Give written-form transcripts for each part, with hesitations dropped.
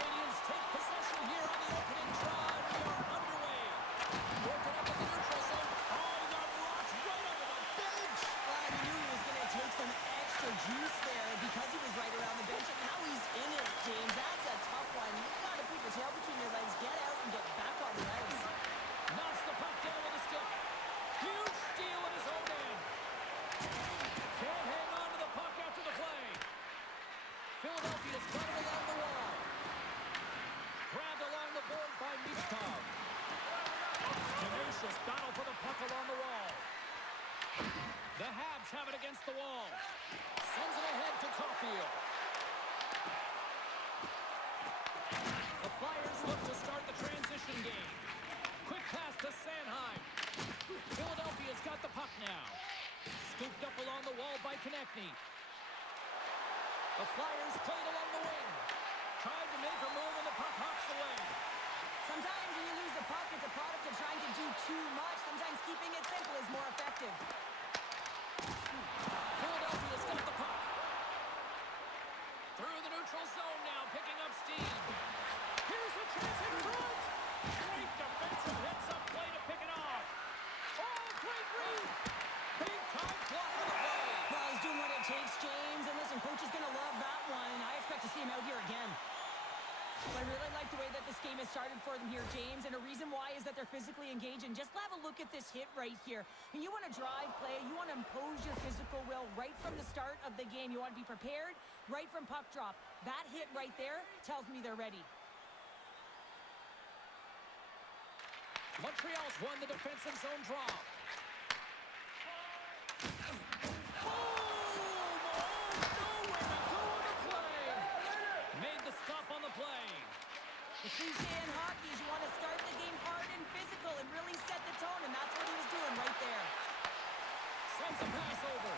Canadiens take possession here on the opening draw, and we are underway. Working up at the neutral zone. Oh, he got rocked right under the bench. Well, you knew he was going to take some extra juice there because he was right around the bench, and now he's in it, James. That's a tough one. You got to put your tail between your legs, get out, and get back on the ice. Knocks the puck down with a stick. Huge steal in his own end. Can't hang on to the puck after the play. Philadelphia's got it along the wall. Grabbed along the board by Michkov. Tenacious battle for the puck along the wall. The Habs have it against the wall. Sends it ahead to Caulfield. The Flyers look to start the transition game. Quick pass to Sanheim. Philadelphia's got the puck now. Scooped up along the wall by Konechny. The Flyers played along the wing. Tried to make a move and the puck hops away. Sometimes when you lose the puck, it's a product of trying to do too much. Sometimes keeping it simple is more effective. Philadelphia's got the puck. Through the neutral zone now, picking up steam. Here's a chance in front. Great defensive heads-up play to pick it off. Oh, great read. Big-time block on the play. Well, he's doing what it takes, James. And listen, coach is going to love that one. I expect to see him out here again. But I really like the way that this game has started for them here, James. And the reason why is that they're physically engaged. And just have a look at this hit right here. And you want to drive play. You want to impose your physical will right from the start of the game. You want to be prepared right from puck drop. That hit right there tells me they're ready. Montreal's won the defensive zone draw. On the play. The cliche in hockey is you want to start the game hard and physical and really set the tone, and that's what he was doing right there. Sends a pass over.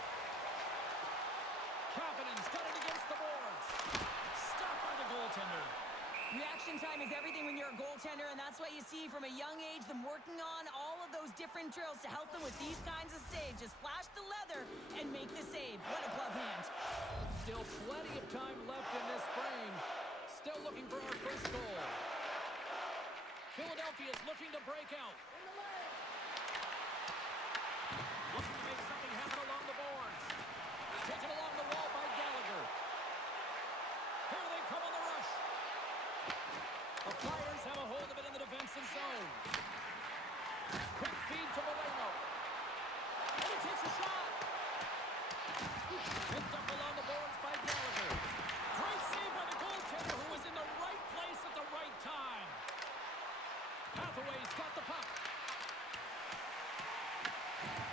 Kapanen's got it against the boards. Stopped by the goaltender. Reaction time is everything when you're a goaltender, and that's what you see from a young age, them working on all of those different drills to help them with these kinds of saves. Just flash the leather and make the save. What a glove hand. Still plenty of time left in this frame. Still looking for our first goal. Philadelphia's looking to break out. Looking to make something happen along the boards. Taken along the wall by Gallagher. Here they come on the rush. The Flyers have a hold of it in the defensive zone. Quick feed to Moreno. And he takes a shot. Picked up along the boards by Gallagher. Great save by the goaltender, who was in the right place at the right time. Hathaway's got the puck.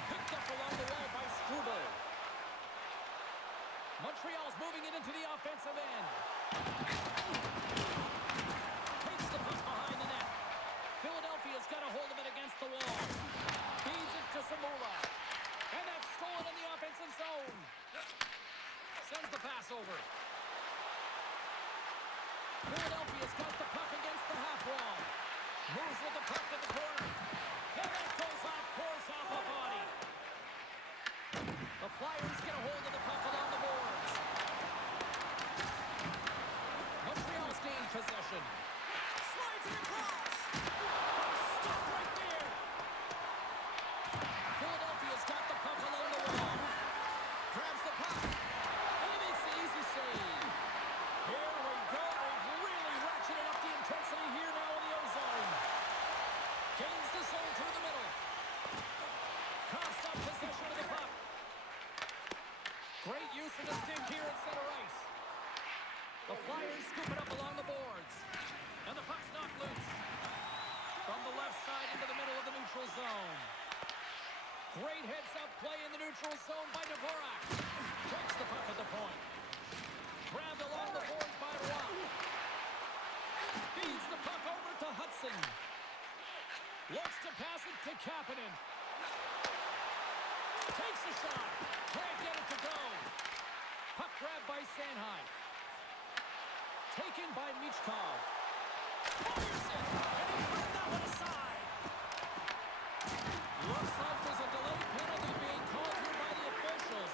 Picked up along the wall by Struble. Montreal's moving it into the offensive end. Takes the puck behind the net. Philadelphia's got a hold of it against the wall. Feeds it to Samula. And that's stolen in the offensive zone. Sends the pass over. Philadelphia's got the puck against the half wall. Moves with the puck to the corner. And that goes off course off a body. The Flyers get a hold of the puck along the boards. Montreal's gained possession. Slides it across. Stop right there. Philadelphia's got the puck along the wall. Grabs the puck. And he makes the easy save. Here we go. They've really ratcheted up the intensity here now in the O-zone. Gains the zone through the middle. Coughs up possession of the puck. Great use of the stick here at center ice. The Flyers scoop it up along the boards. And the puck's knocked loose. From the left side into the middle of the neutral zone. Great heads-up play in the neutral zone by Dvorak. Takes the puck at the point. Grabbed along the boards by Rock. Feeds the puck over to Hudson. Looks to pass it to Kapanen. Takes a shot. Can't get it to go. Puck grabbed by Sanheim. Taken by Michkov. Fires it. And he put that one aside. Looks like there's a delayed penalty being called here by the officials.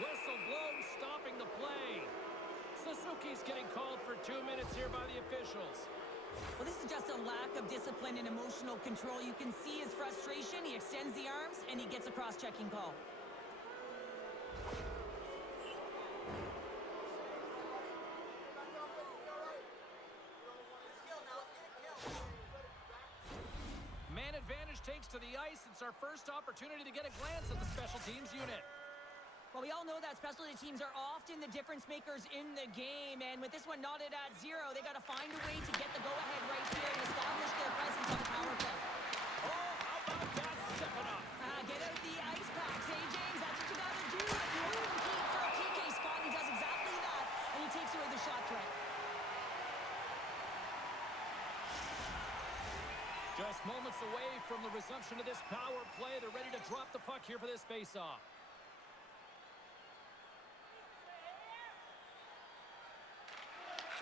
Whistle blown, stopping the play. Suzuki's getting called for officials. Well, this is just a lack of discipline and emotional control. You can see his frustration. He extends the arms, and he gets a cross-checking call. Man advantage takes to the ice. It's our first opportunity to get a glance at the special teams unit. Well, we all know that specialty teams are often the difference makers in the game, and with this one knotted at 0, they got to find a way to get the go-ahead right here and establish their presence on the power play. Oh, how about that stepping up? Get out the ice packs, hey, James? That's what you got to do if you want to compete for a PK spot. He does exactly that, and he takes away the shot threat. Just moments away from the resumption of this power play. They're ready to drop the puck here for this face-off.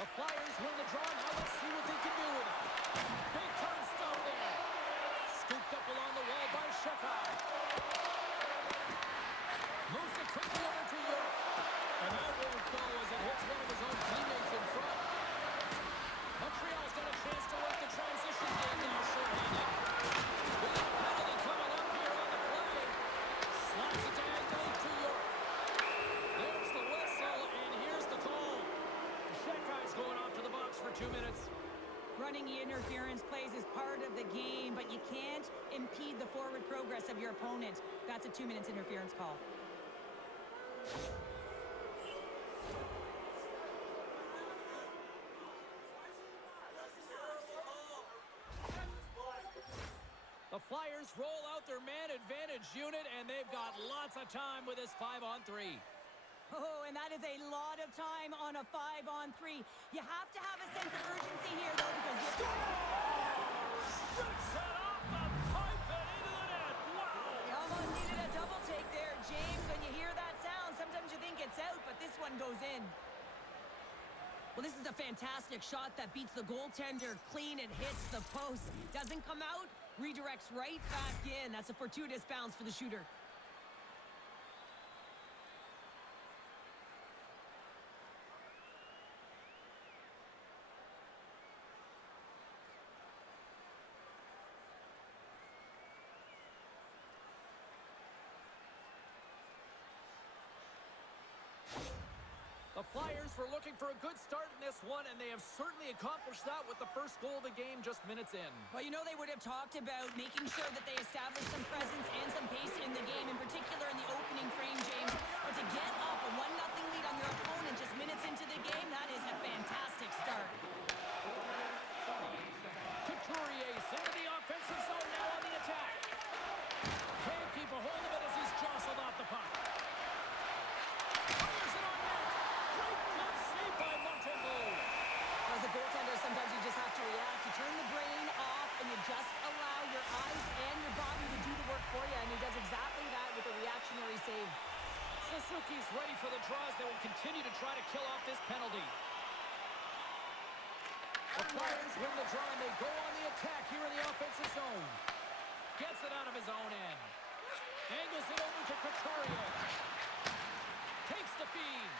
The Flyers win the draw. Now let's see what they can do with it. Big time stop there. Scooped up along the wall by Shekai. Moves it quickly over to York. And that won't go as it hits one of his own teammates in front. Montreal's got a chance to work the transition game now, short-handed. With a penalty coming up here on the play. Slides it diagonally to York. There's the whistle, and here's the call. Shekai's going off to the box for 2 minutes. Running interference plays is part of the game, but you can't impede the forward progress of your opponent. That's a 2 minutes interference call. The Flyers roll out their man advantage unit, and they've got lots of time with this 5-on-3. Oh, and that is a lot of time on a 5-on-3. You have to have a sense of urgency here, though, because you... Shoots it off the pipe and into the net. Wow! You almost needed a double take there, James. When you hear that sound, sometimes you think it's out, but this one goes in. Well, this is a fantastic shot that beats the goaltender clean. It hits the post. Doesn't come out, redirects right back in. That's a fortuitous bounce for the shooter. The Flyers were looking for a good start in this one, and they have certainly accomplished that with the first goal of the game just minutes in. Well, you know they would have talked about making sure that they establish some presence and some pace in the game, in particular in the opening frame, James. But to get up a 1-0 lead on your opponent just minutes into the game, that is a fantastic start. Couturier into the offensive zone now on the attack. Can't keep a hold of it as he's jostled off the puck. Fires it on net. Great glove save by Montreal. As a goaltender, sometimes you just have to react. You turn the brain off, and you just allow your eyes and your body to do the work for you, and he does exactly that with a reactionary save. Suzuki's ready for the draws. They will continue to try to kill off this penalty. The Flyers win the draw, and they go on the attack here in the offensive zone. Gets it out of his own end. Angles it over to Couturier. Takes the feed.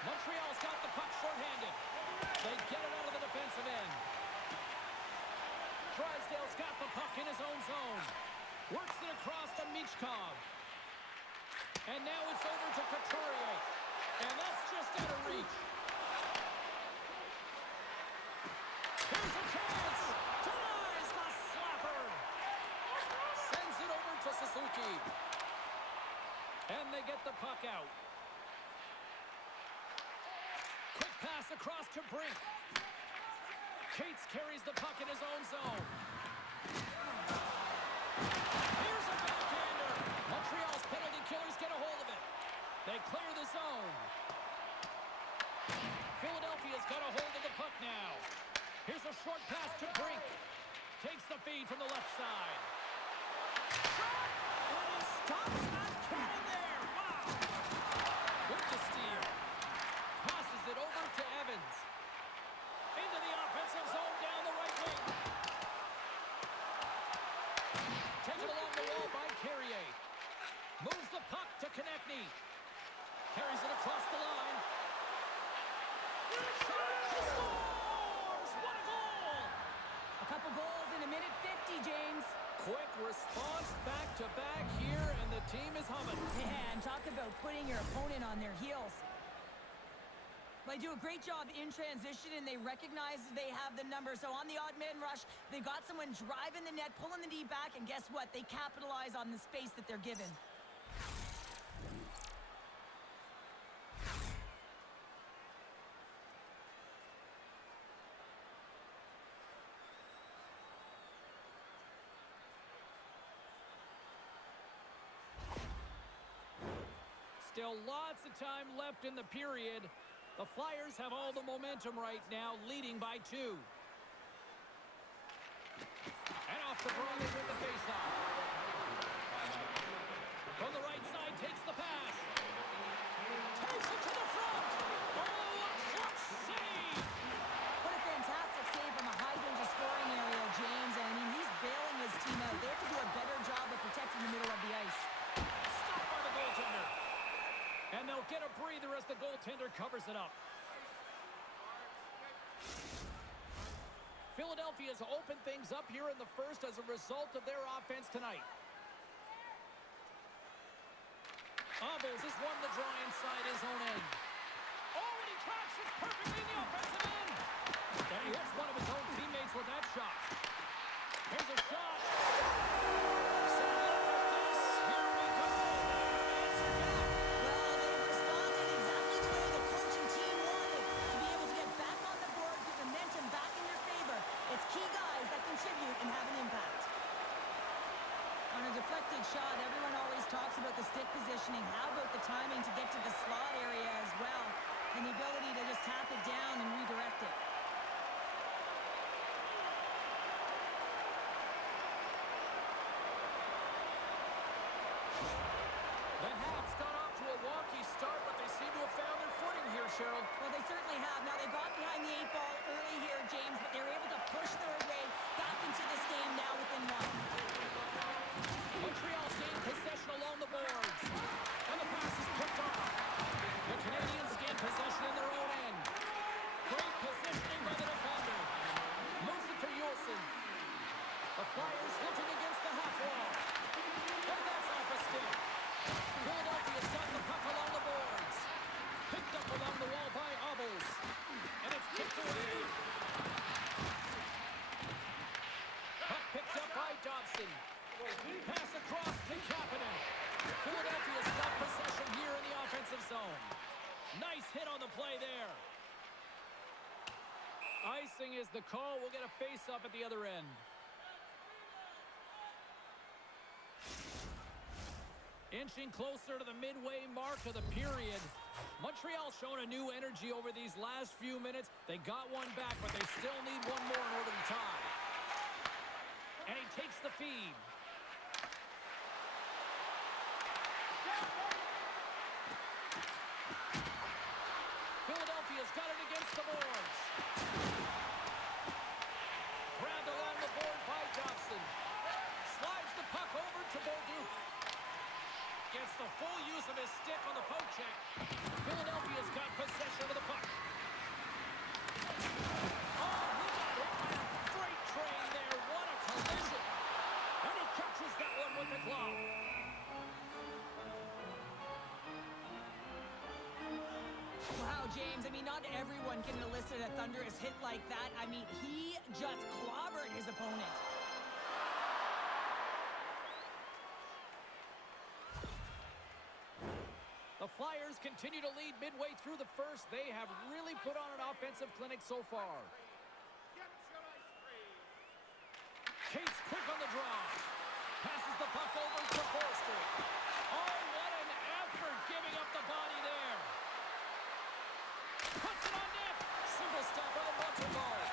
Montreal's got the puck shorthanded. They get it out of the defensive end. Drysdale's got the puck in his own zone. Works it across to Michkov. And now it's over to Couturier. And that's just out of reach. Here's a chance. Denies the slapper. Sends it over to Suzuki. And they get the puck out. Quick pass across to Brink. Cates carries the puck in his own zone. Here's a backhander. Montreal's penalty killers get a hold of it. They clear the zone. Philadelphia's got a hold of the puck now. Here's a short pass to Brink. Takes the feed from the left side. Shot! And he stops that cannon there. Wow! With the steal. Passes it over to Evans. Into the offensive zone down the right wing. Taken along the wall by Carrier. Moves the puck to Konechny. Carries it across the line. Shot! response back-to-back here, and the team is humming. Man, talk about putting your opponent on their heels. They do a great job in transition, and they recognize they have the number. So on the odd man rush, they got someone driving the net, pulling the D back, and guess what? They capitalize on the space that they're given. Still lots of time left in the period. The Flyers have all the momentum right now, leading by 2. And off the draw, they win the faceoff. From the right side, takes the pass. Takes it to the front. Oh, a clutch save! What a fantastic save from a high-danger scoring area, James. And I mean, he's bailing his team out. They have to do a better job of protecting the middle of the ice. Stopped by the goaltender. And they'll get a breather as the goaltender covers it up. Philadelphia's opened things up here in the first as a result of their offense tonight. Obels has won the draw inside his own end. Oh, and he tracks it perfectly in the offensive end. And he hits one of his own teammates with that shot. Here's a shot. So look at this. Here we go. Answer back. Well, they've responded exactly the way the coaching team wanted. To be able to get back on the board, get momentum back in their favor. It's key guys that contribute and have an impact. On a deflected shot, everyone always talks about the stick positioning. How about the timing to get to the slot area as well? And the ability to just tap it down and redirect it. The Habs got off to a wonky start, but they seem to have found their footing here, Cheryl. Well, they certainly have. Now, they got behind the 8-ball early here, James, but they were able to push their way back into this game now within 1. Montreal's gained possession along the boards. And the pass is picked off. The Canadiens gain possession in their own end. Great positioning by the defender. Moves it to Yolson. The Flyers looking against the half wall. And that's off a stick. Philadelphia's got the puck along the boards. Picked up along the wall by Obels. And it's kicked away. Puck picked up by Dobson. Pass across to Kapanen. Philadelphia's got possession here in the offensive zone. Nice hit on the play there. Icing is the call. We'll get a face-off at the other end. Inching closer to the midway mark of the period. Montreal's shown a new energy over these last few minutes. They got one back, but they still need one more in order to tie. And he takes the feed. Philadelphia's got it against the boards. Grabbed along the board by Dobson. Slides the puck over to Bolduc. Gets the full use of his stick on the poke check. Philadelphia's got possession of the puck. Oh, he got hit by a freight train there. What a collision. And he catches that one with the glove. Wow, James, I mean, not everyone can elicit a thunderous hit like that. I mean, he just clobbered his opponent. The Flyers continue to lead midway through the first. They have really put on an offensive clinic so far. Cates quick on the draw. Passes the puck over to Forster. Oh, what an effort giving up the body there. Puts it on net. Single stop on the Montreal.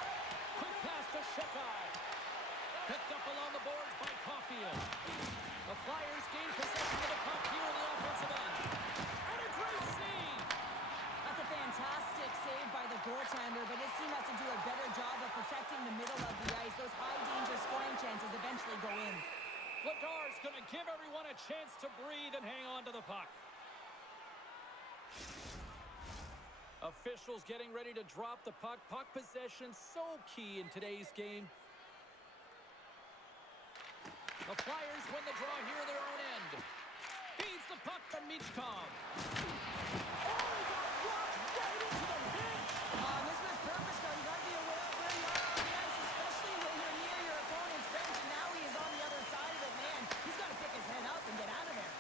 Quick pass to Shekai. Picked up along the boards by Caulfield. The Flyers gain possession of the puck here in the offensive end. And a great save. That's a fantastic save by the goaltender, but his team has to do a better job of protecting the middle of the ice. Those high-danger scoring chances eventually go in. Lagar's going to give everyone a chance to breathe and hang on to the puck. Officials getting ready to drop the puck. Puck possession so key in today's game. The Flyers win the draw here in their own end. Feeds the puck to Michkov. Oh, he got rocked right into the bench. This was purpose, though. You got to be aware of where you are on the ice, especially when you're near your opponent's bench. And now he is on the other side of it, man. He's got to pick his head up and get out of there.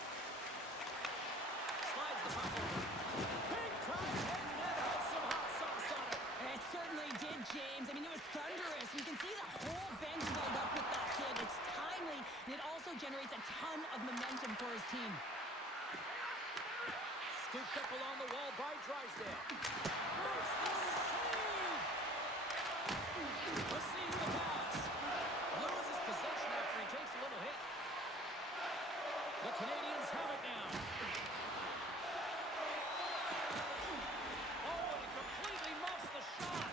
Slides the puck over. Big time head net has some hot sauce on it. And it certainly did, James. I mean, it was thunderous. You can see the whole bench filled up with that kid. It's timely, and it also generates a ton of momentum for his team. Scooped up along the wall by Drysdale. Makes the save! Receives the pass. Loses possession after he takes a little hit. The Canadiens have it now. Oh, and he completely muffs the shot.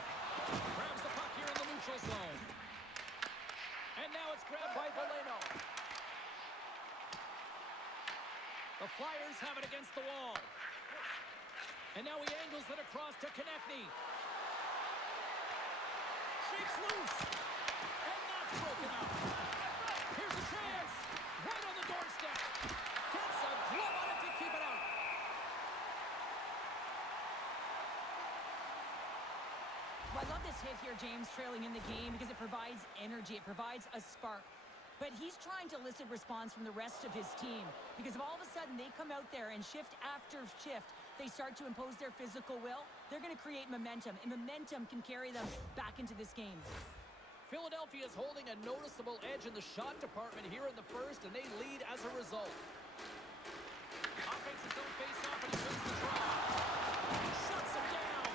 Grabs the puck here in the neutral zone. And now it's grabbed by Valeno. The Flyers have it against the wall. And now he angles it across to Konechny. Shakes loose. And that's broken up. Here's a chance. Right on the doorstep. Gets a glove on it to keep it out. Well, I love this hit here, James, trailing in the game because it provides energy. It provides a spark. But he's trying to elicit response from the rest of his team because if all of a sudden they come out there and shift after shift, they start to impose their physical will, they're going to create momentum, and momentum can carry them back into this game. Philadelphia is holding a noticeable edge in the shot department here in the first, and they lead as a result. Offense his own face-off, and he wins the draw. Shuts him down.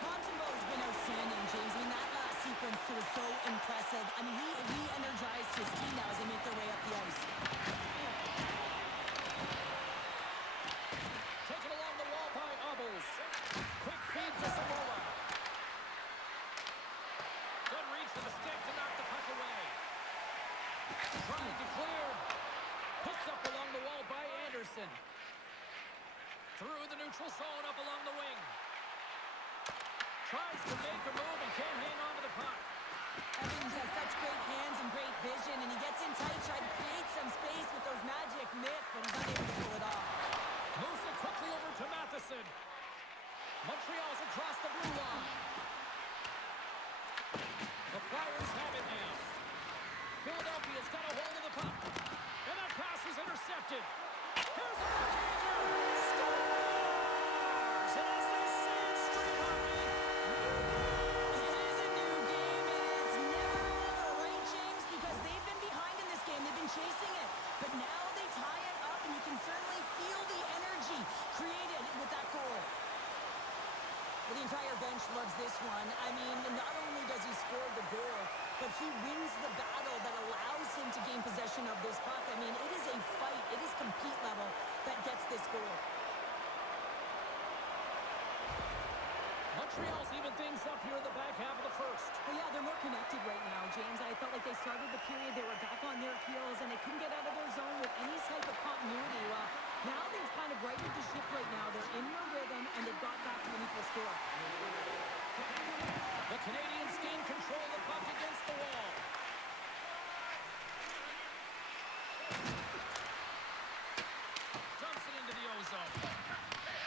Montembeau's been outstanding, James. I mean, that last sequence was so impressive. I mean, he re-energized his team now as they make their way up the ice. Taken along the wall by Obels. Quick feed to Samoa. Good reach to the stick to knock the puck away. Trying to clear. Picked up along the wall by Anderson. Through the neutral zone, up along the wing. Tries to make a move and can't hang on to the puck. Evans has such great hands and great vision, and he gets in tight, trying to create some space with those magic mitts, but he's unable to pull it off. Moves it quickly over to Matheson. Montreal's across the blue line. The Flyers have it now. Philadelphia's got a hold of the puck. And that pass is intercepted. Here's a danger. Scores! And as they say in street hockey, It is a new game, and it's never over, right, James? Because they've been behind in this game. They've been chasing it. But now they tie it up, and you can certainly feel the energy created with that goal. Well, the entire bench loves this one. I mean, not only does he score the goal, but he wins the battle that allows him to gain possession of this puck. I mean, it is a fight. It is compete level that gets this goal. Montreal's even things up here in the back half of the first. Well, yeah, they're more connected right now, James. I felt like they started the period, they were back on their heels, and they couldn't get out of their zone with any type of continuity. Well, now they've kind of righted the ship right now. They're in their rhythm, and they've got back to an equal score. The Canadiens gain control of the puck against the wall. Dumps it into the ozone.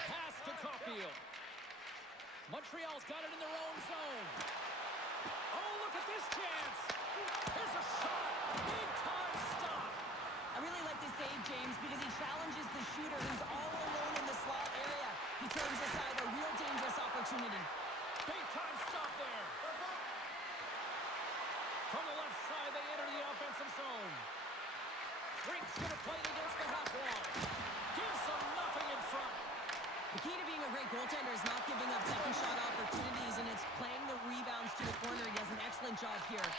Pass to Caulfield. Montreal's got it in their own zone. Oh, look at this chance. Here's a shot. Big time stop. I really like this save, James, because he challenges the shooter who's all alone in the slot area. He turns aside a real dangerous opportunity. Big time stop there. From the left side, they enter the offensive zone. Brink's going to play it against the half wall. Gives them nothing in front. The key to being a great goaltender is not giving up second shot opportunities, and it's playing the rebounds to the corner. He does an excellent job here.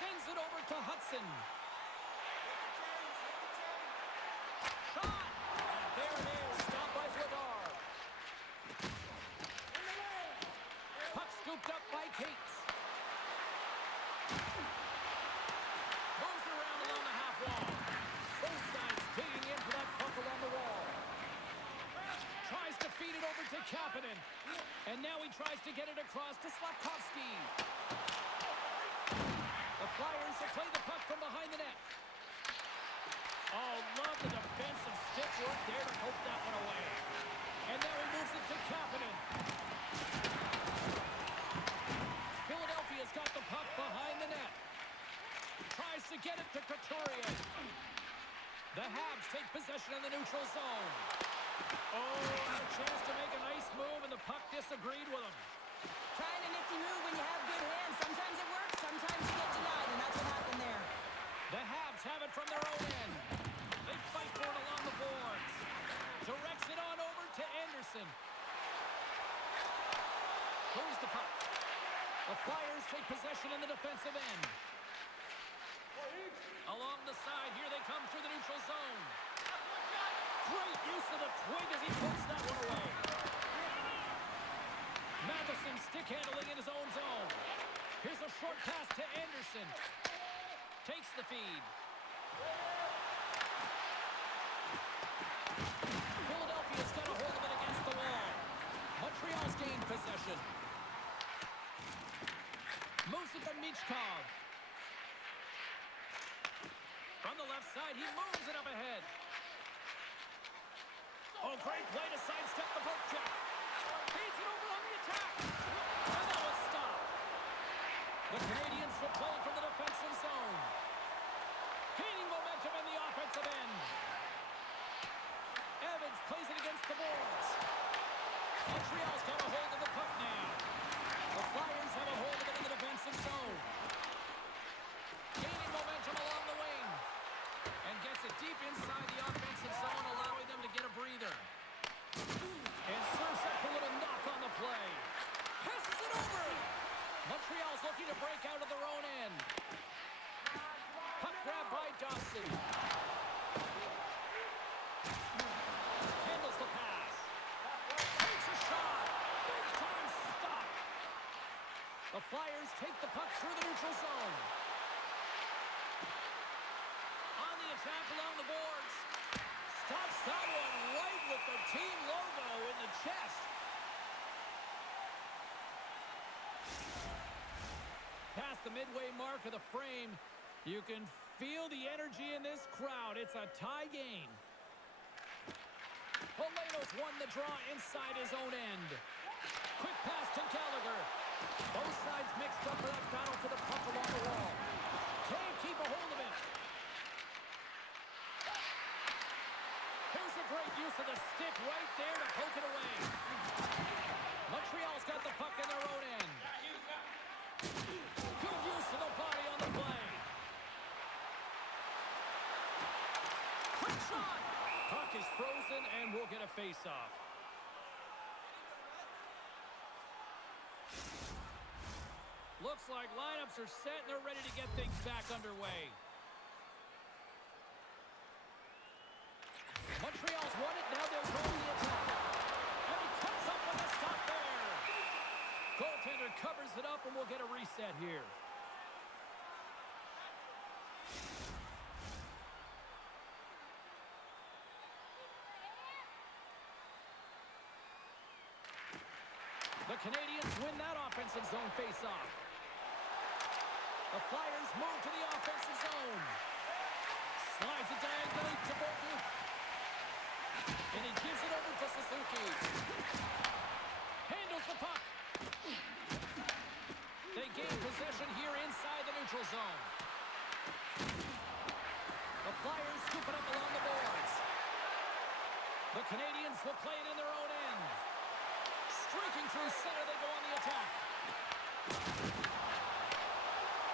Sends it over to Hudson. Shot! And there it is. Stopped by Vladar. Puck scooped up by Cates. Moves it around along the half wall. Both sides digging in for that puck along the wall. Tries to feed it over to Kapanen. And now he tries to get it across to Slavkovsky. The The Flyers will play the puck from behind the net. Oh, love the defensive stick work there to poke that one away. And now he moves it to Kapanen. Philadelphia's got the puck behind the net. Tries to get it to Couturier. The Habs take possession in the neutral zone. Oh, had a chance to make a nice move, and the puck disagreed with him. Trying a nifty move when you have good hands. Sometimes it works, sometimes you get denied, and that's what happened there. The Habs have it from their own end. They fight for it along the boards. Directs it on over to Anderson. Moves the puck. The Flyers take possession in the defensive end. Along the side, here they come through the neutral zone. Great use of the twig as he puts that one away. Matheson stick handling in his own zone. Here's a short pass to Anderson. Takes the feed. Philadelphia's got a hold of it against the wall. Montreal's gained possession. Moves it to Michkov. From the left side, he moves it up ahead. Oh, great play to sidestep the poke check. Feeds it over on the attack. And that was stopped. The Canadiens will play from the defensive zone. Gaining momentum in the offensive end. Evans plays it against the boards. Montreal's got a hold of the puck now. The Flyers have a hold of it in the defensive zone. Gaining momentum along the wing. And gets it deep inside the offensive zone, allowing them to get a breather. And serves up a little knock on the play. Passes it over. Montreal's looking to break out of their own end. Puck grab by Dawson. Handles the pass. Takes a shot. Big time stop. The Flyers take the puck through the neutral zone. On the attack along the boards. Stops that one right with the team logo in the chest. Past the midway mark of the frame, you can feel the energy in this crowd. It's a tie game. Poleto's won the draw inside his own end. Quick pass to Gallagher. Both sides mixed up for that battle for the puck along the wall. Can't keep a hold of it. Here's a great use of the stick right there to poke it away. Montreal's got the puck in their own end. Good use of the body on the play. Quick shot. Puck is frozen and we'll get a face-off. Looks like lineups are set and they're ready to get things back underway. Montreal's won it, now they'll go to the attack. And he comes up with a stop there. Goaltender covers it up and we'll get a reset here. The Canadiens win that offensive zone face-off. The Flyers move to the offensive zone. Slides it diagonally to Bolduc. And he gives it over to Suzuki. Handles the puck. They gain possession here inside the neutral zone. The Flyers scoop it up along the boards. The Canadiens will play it in their own end. Streaking through center, they go on the attack.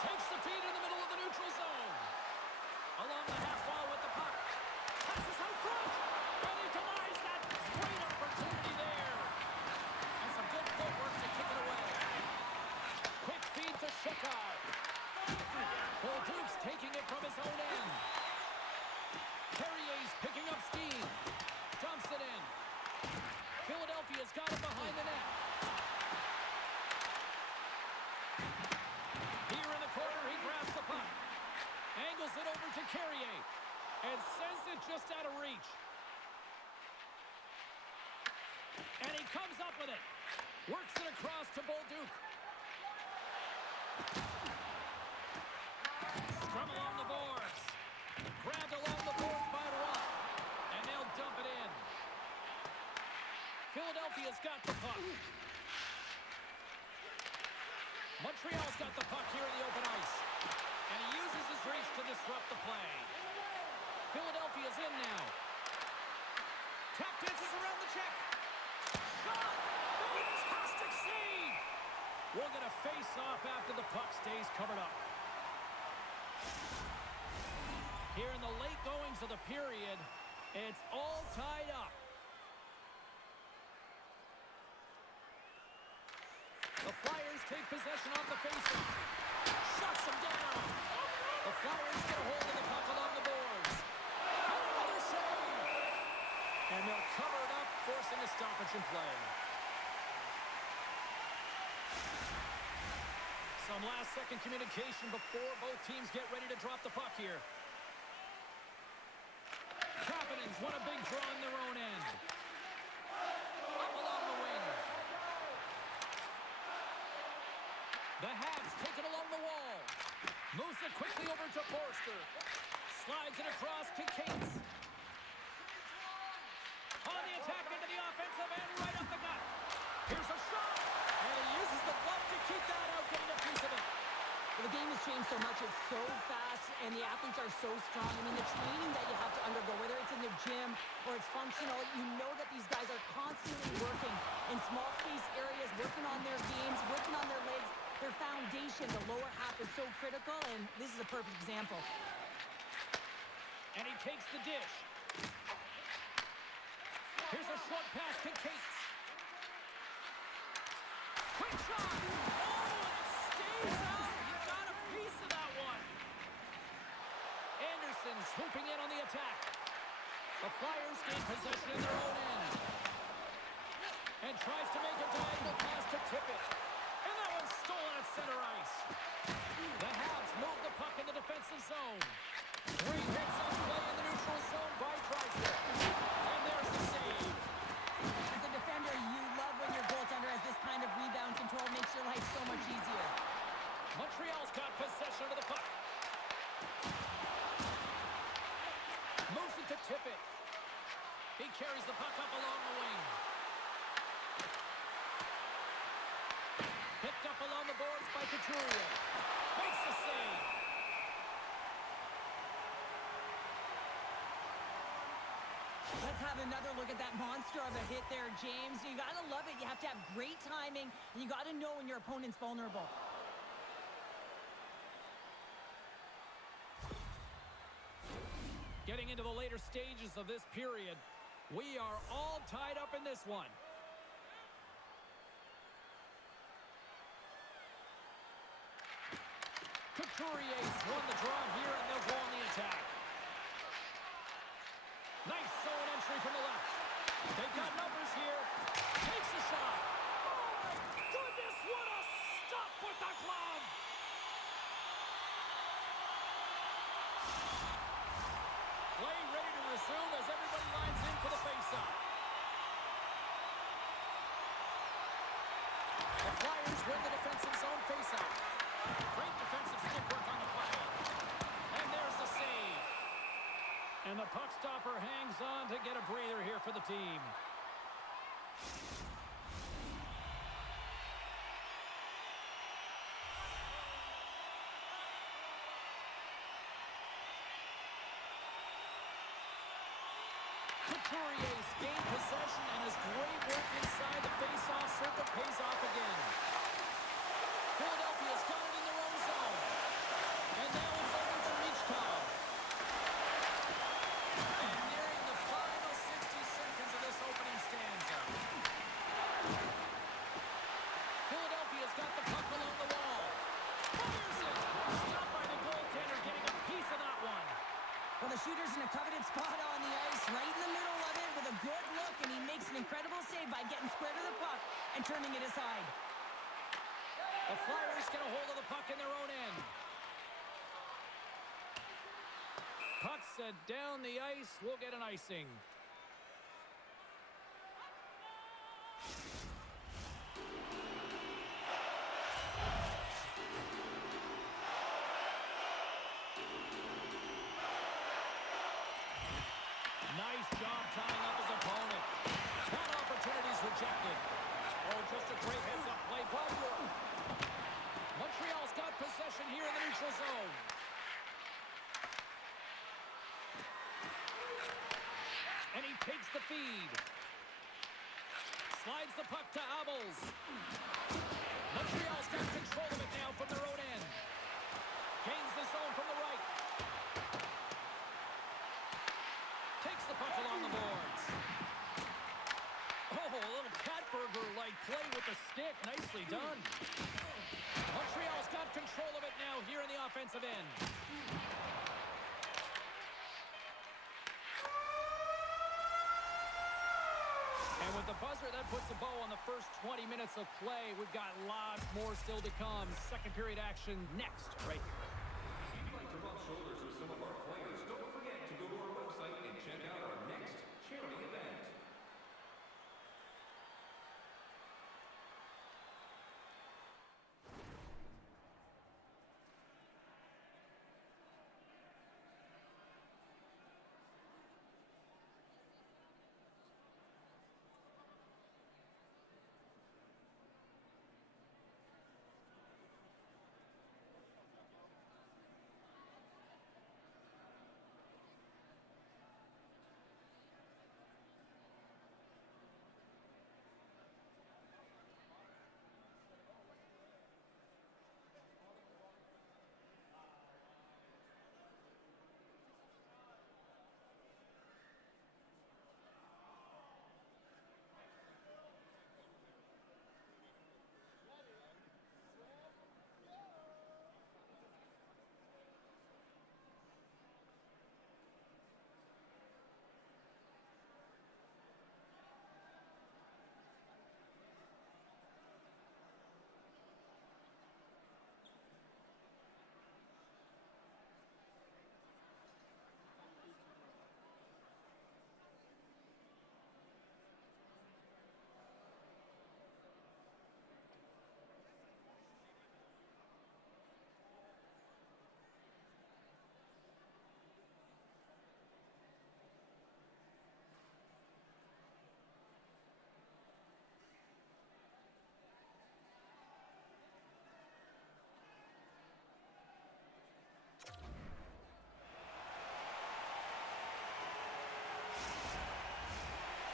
Takes the feed in the middle of the neutral zone. Along the half wall with the puck. Passes out front. And he denies that great opportunity there. And some good footwork to kick it away. Quick feed to Sheckard. Bolduc's taking it from his own end. Carrier's picking up steam. Dumps it in. Philadelphia's got it behind the net. Here in the corner, he grabs the puck. Angles it over to Carrier. And sends it just out of reach. And he comes up with it. Works it across to Bolduc. boards. Grabbed along the boards by Rock. And they'll dump it in. Philadelphia's got the puck. Montreal's got the puck here in the open ice. And he uses his reach to disrupt the play. Philadelphia's in now. Tap dances around the check. Shot! Fantastic save! We'll get a face-off after the puck stays covered up. Here in the late goings of the period, it's all tied up. The Flyers take possession off the faceoff. Shuts them down. The Flyers get a hold of the puck along the boards. Another save. And they'll cover it up, forcing a stoppage in play. Some last-second communication before both teams get ready to drop the puck here. Kapanen's won a big draw on their own end. Up along the wing. The Habs take it along the wall. Moves it quickly over to Forster. Slides it across to Cates. On the attack into the offensive end, right up the gut. Here's a shot. And he uses the glove to keep that out, getting a piece of it. Well, the game has changed so much. It's so fast, and the athletes are so strong. I mean, the training that you have to undergo, whether it's in the gym or it's functional, you know that these guys are constantly working in small space areas, working on their games, working on their legs. Their foundation, the lower half, is so critical, and this is a perfect example. And he takes the dish. Here's a short pass to Cates. Quick shot! Oh, and it stays out! He got a piece of that one! Anderson swooping in on the attack. The Flyers gain possession in their own end. And tries to make a diagonal pass to Tippett. And that one's stolen at center ice. The Habs move the puck in the defensive zone. 3 hits on play in the neutral zone by Drysdale. And there's the save. As a defender, you love when your goaltender has this kind of rebound control. Makes your life so much easier. Montreal's got possession of the puck. Moves it to Tippett. He carries the puck up along the wing. Picked up along the boards by Couturier. Makes the save. Let's have another look at that monster of a hit there, James. You got to love it. You have to have great timing, and you got to know when your opponent's vulnerable. Getting into the later stages of this period, we are all tied up in this one. Couturier's won the draw here, and they'll go on the attack. Nice zone entry from the left. They've got numbers here. Takes a shot. Oh, my goodness, what a stop with the glove. Play ready to resume as everybody lines in for the faceoff. The Flyers win the defensive zone faceoff. Great defensive stick work on the play. And there's the save. And the puck stopper hangs on to get a breather here for the team. Couturier's gained possession, and his great work inside the face-off circle pays off again. Philadelphia's got it in their own zone. And now it's over to Michkov. And nearing the final 60 seconds of this opening stanza. Philadelphia's got the puck along the wall. Fires it! Stopped by the goaltender, getting a piece of that one. Well, the shooter's in a coveted spot on the ice, right in the middle of it with a good look, and he makes an incredible save by getting square to the puck and turning it aside. The Flyers get a hold of the puck in their own end. Puck set down the ice. We'll get an icing. here in the neutral zone. And he takes the feed. Slides the puck to Abels. Montreal's got control of it now from their own end. Gains the zone from the right. Takes the puck along the boards. Oh, a little Catburger-like play with the stick. Nicely done. Montreal's got control of it now here in the offensive end. And with the buzzer, that puts a bow on the first 20 minutes of play. We've got lots more still to come. Second period action next, right here. If you'd like to rub shoulders with some of our players, don't forget to go to our website and check out our next charity event.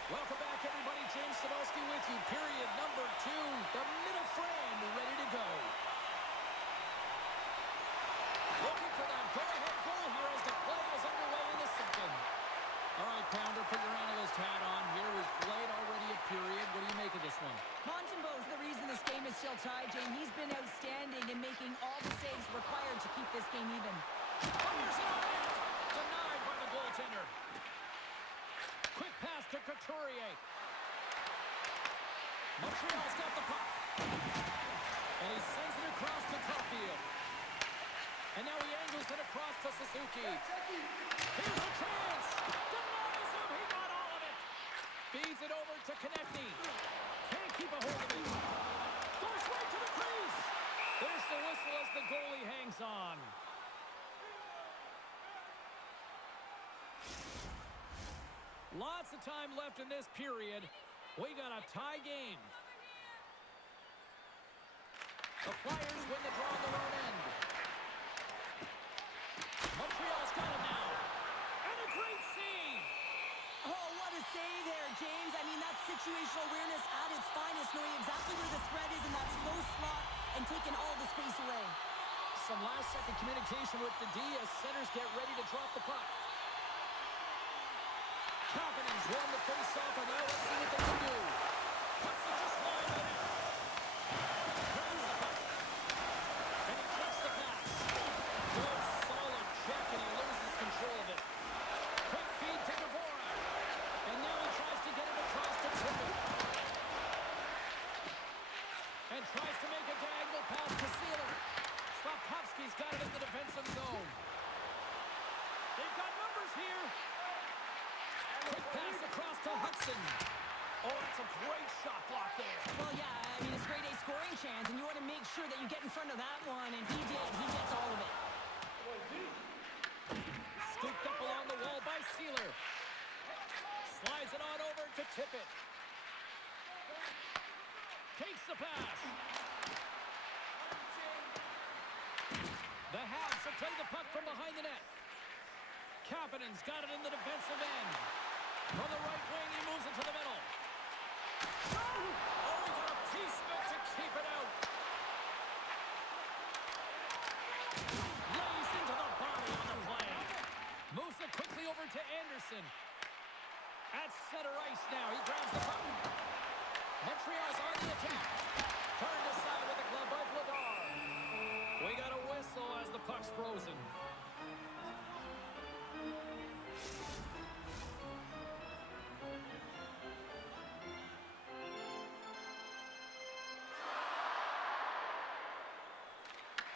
Welcome back, everybody. James Cebulski with you. Period number 2. The middle frame ready to go. Looking for that go-ahead goal here as the play is underway in the second. All right, Pounder, put your analyst hat on here. We've played already a period. What do you make of this one? Montembeau's the reason this game is still tied, Jane. He's been outstanding in making all the saves required to keep this game even. Fires it on net. Denied by the goaltender. Quick pass to Couturier. Montreal's got the puck. And he sends it across to Caulfield. And now he angles it across to Suzuki. Here's a chance. Denies him. He got all of it. Feeds it over to Konechny. Can't keep a hold of it. Goes right to the crease. There's the whistle as the goalie hangs on. Lots of time left in this period. We got a tie game. The Flyers win the draw on their own end. Montreal's got it now. And a great save. Oh, what a save there, James. I mean, that's situational awareness at its finest, knowing exactly where the threat is in that slow slot and taking all the space away. Some last-second communication with the D as centers get ready to drop the puck. Kapanen's won the face-off, and now let's see what they can do. Puts it just wide of it. Grabs the puck. And he takes the pass. Good, solid check, and he loses control of it. Quick feed to Dvorak. And now he tries to get it across to Tippett. And tries to make a diagonal pass to Sealer. Slavkovsky's got it in the defensive zone. They've got numbers here. Quick pass across to Hudson. Oh, that's a great shot block there. Well, yeah, I mean, it's a grade A scoring chance, and you want to make sure that you get in front of that one, and he did. He gets all of it. Scooped up along the wall by Sealer. Slides it on over to Tippett. Takes the pass. The Habs have played the puck from behind the net. Kapanen's got it in the defensive end. From the right wing, he moves it to the middle. Oh, he got a piece of it to keep it out. Lays into the body on the play. Moves it quickly over to Anderson. At center ice now, he grabs the puck. Montreal's on the attack. Turned aside with the glove by Vladar. We got a whistle as the puck's frozen.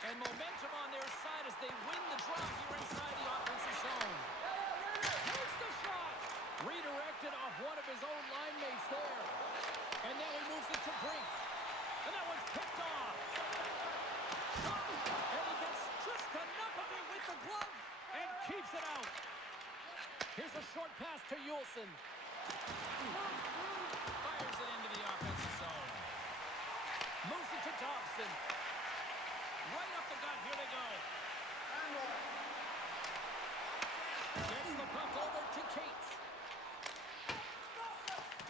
And momentum on their side as they win the draw here inside the offensive zone. Takes the shot. Redirected off one of his own line mates there. And now he moves it to Brink. And that one's picked off. And he gets just enough of it with the glove and keeps it out. Here's a short pass to Yulson. Fires it into the offensive zone. Moves it to Thompson. Right up the gut, here they go. Gets the puck over to Cates.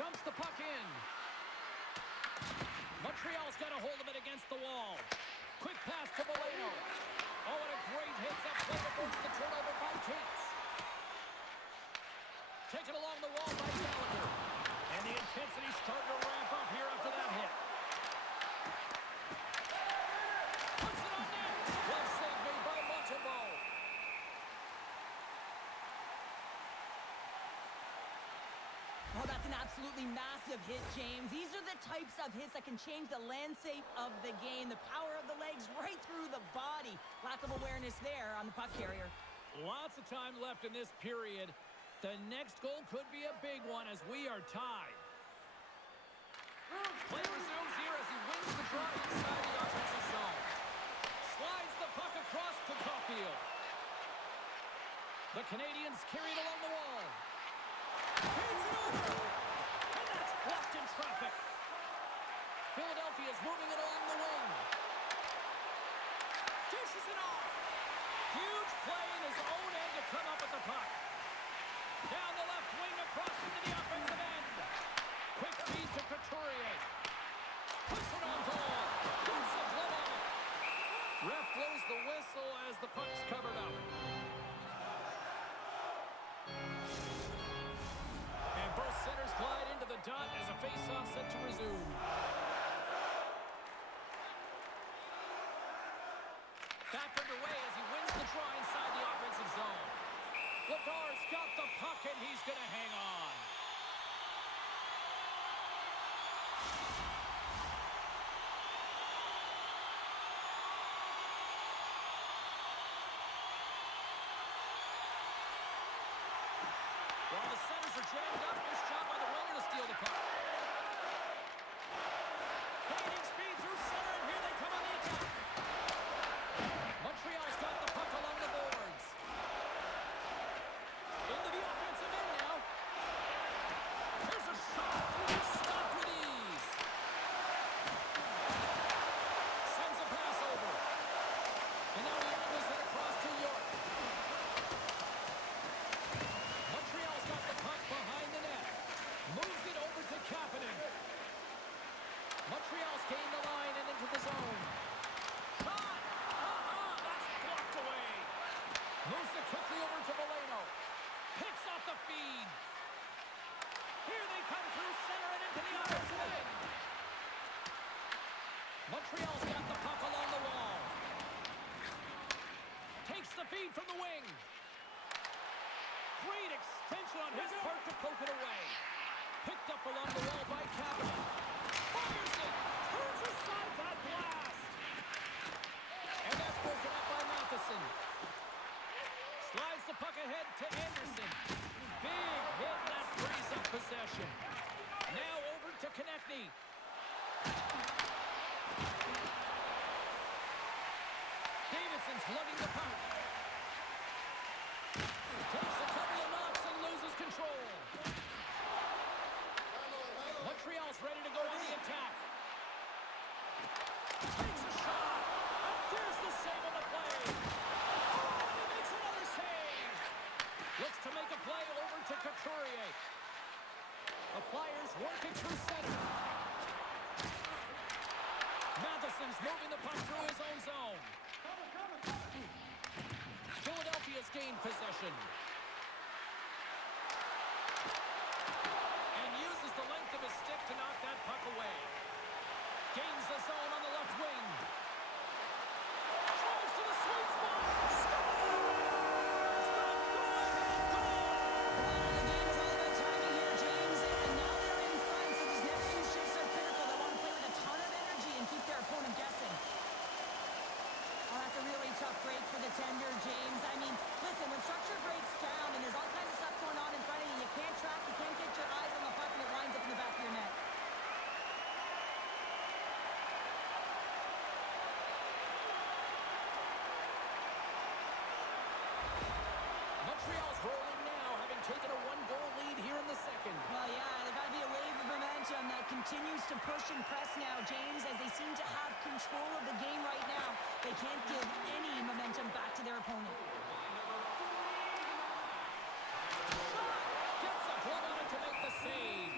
Dumps the puck in. Montreal's got a hold of it against the wall. Quick pass to Valeno. Oh, and a great hits-up play to force the turnover by Cates. Taken along the wall by Gallagher. And the intensity's starting to ramp up here after that hit. Puts it on net. Well save made by Montembeault. Oh, that's an absolutely massive hit, James. These are the types of hits that can change the landscape of the game. The power of the legs right through the body. Lack of awareness there on the puck carrier. Lots of time left in this period. The next goal could be a big one as we are tied. Play resumes here as he wins the draw inside the offensive zone. Slides the puck across to Caulfield. The Canadiens carry it along the wall. Feeds it over. And that's blocked in traffic. Philadelphia's moving it along the wing. Dishes it off. Huge play in his own end to come up with the puck. Down the left wing across into the offensive end. Quick feed to Couturier. Puts it on goal. Puts a glove on it. Ref blows the whistle as the puck's covered up. And both centers glide into the dot as a face-off set to resume. Back underway as he wins the draw inside the offensive zone. Vladar's got the puck and he's going to hang on. While the centers are jammed up, nice job by the winger to steal the puck. Gaining speed through center, and here they come on the attack. Montreal's got the puck along the boards. Into the offensive end now. There's a shot. Stopped with ease. Sends a pass over. And now he angles it across to York. Montreal's got the puck behind the net. Moves it over to Kapanen. Montreal's gained the line and into the zone. Shot! That's blocked away. Moves it quickly over to Valeno. Picks off the feed. Here they come through center and into the offensive end. Montreal's got the puck along the wall. Takes the feed from the wing. Great extension on his part to poke it away. Picked up along the wall by Kapanen. Fires it. Turns aside that blast. And that's broken up by Matheson. Slides the puck ahead to Anderson. Big hit, and that frees up possession. Now over to Konechny. Davidson's lugging the puck. Takes a couple of knocks and loses control. Montreal's ready to go on the attack. Takes a shot. And there's the save on the play. Couturier. The Flyers work it through center. Matheson's moving the puck through his own zone. Philadelphia's gained possession. And uses the length of his stick to knock that puck away. Gains the zone on the left wing. Drives to the sweet spot. Tough break for the tender, James. I mean, listen, when structure breaks down and there's all kinds of stuff going on in front of you, you can't track, you can't get your eyes on the puck, and it winds up in the back of your net. Montreal's rolling now, having taken a one-goal lead here in the second. Well, yeah, there's got to be a wave of momentum that continues to push and press now, James, as they seem to have control of the game right now. They can't give any momentum back to their opponent. Gets a glove on it to make the save.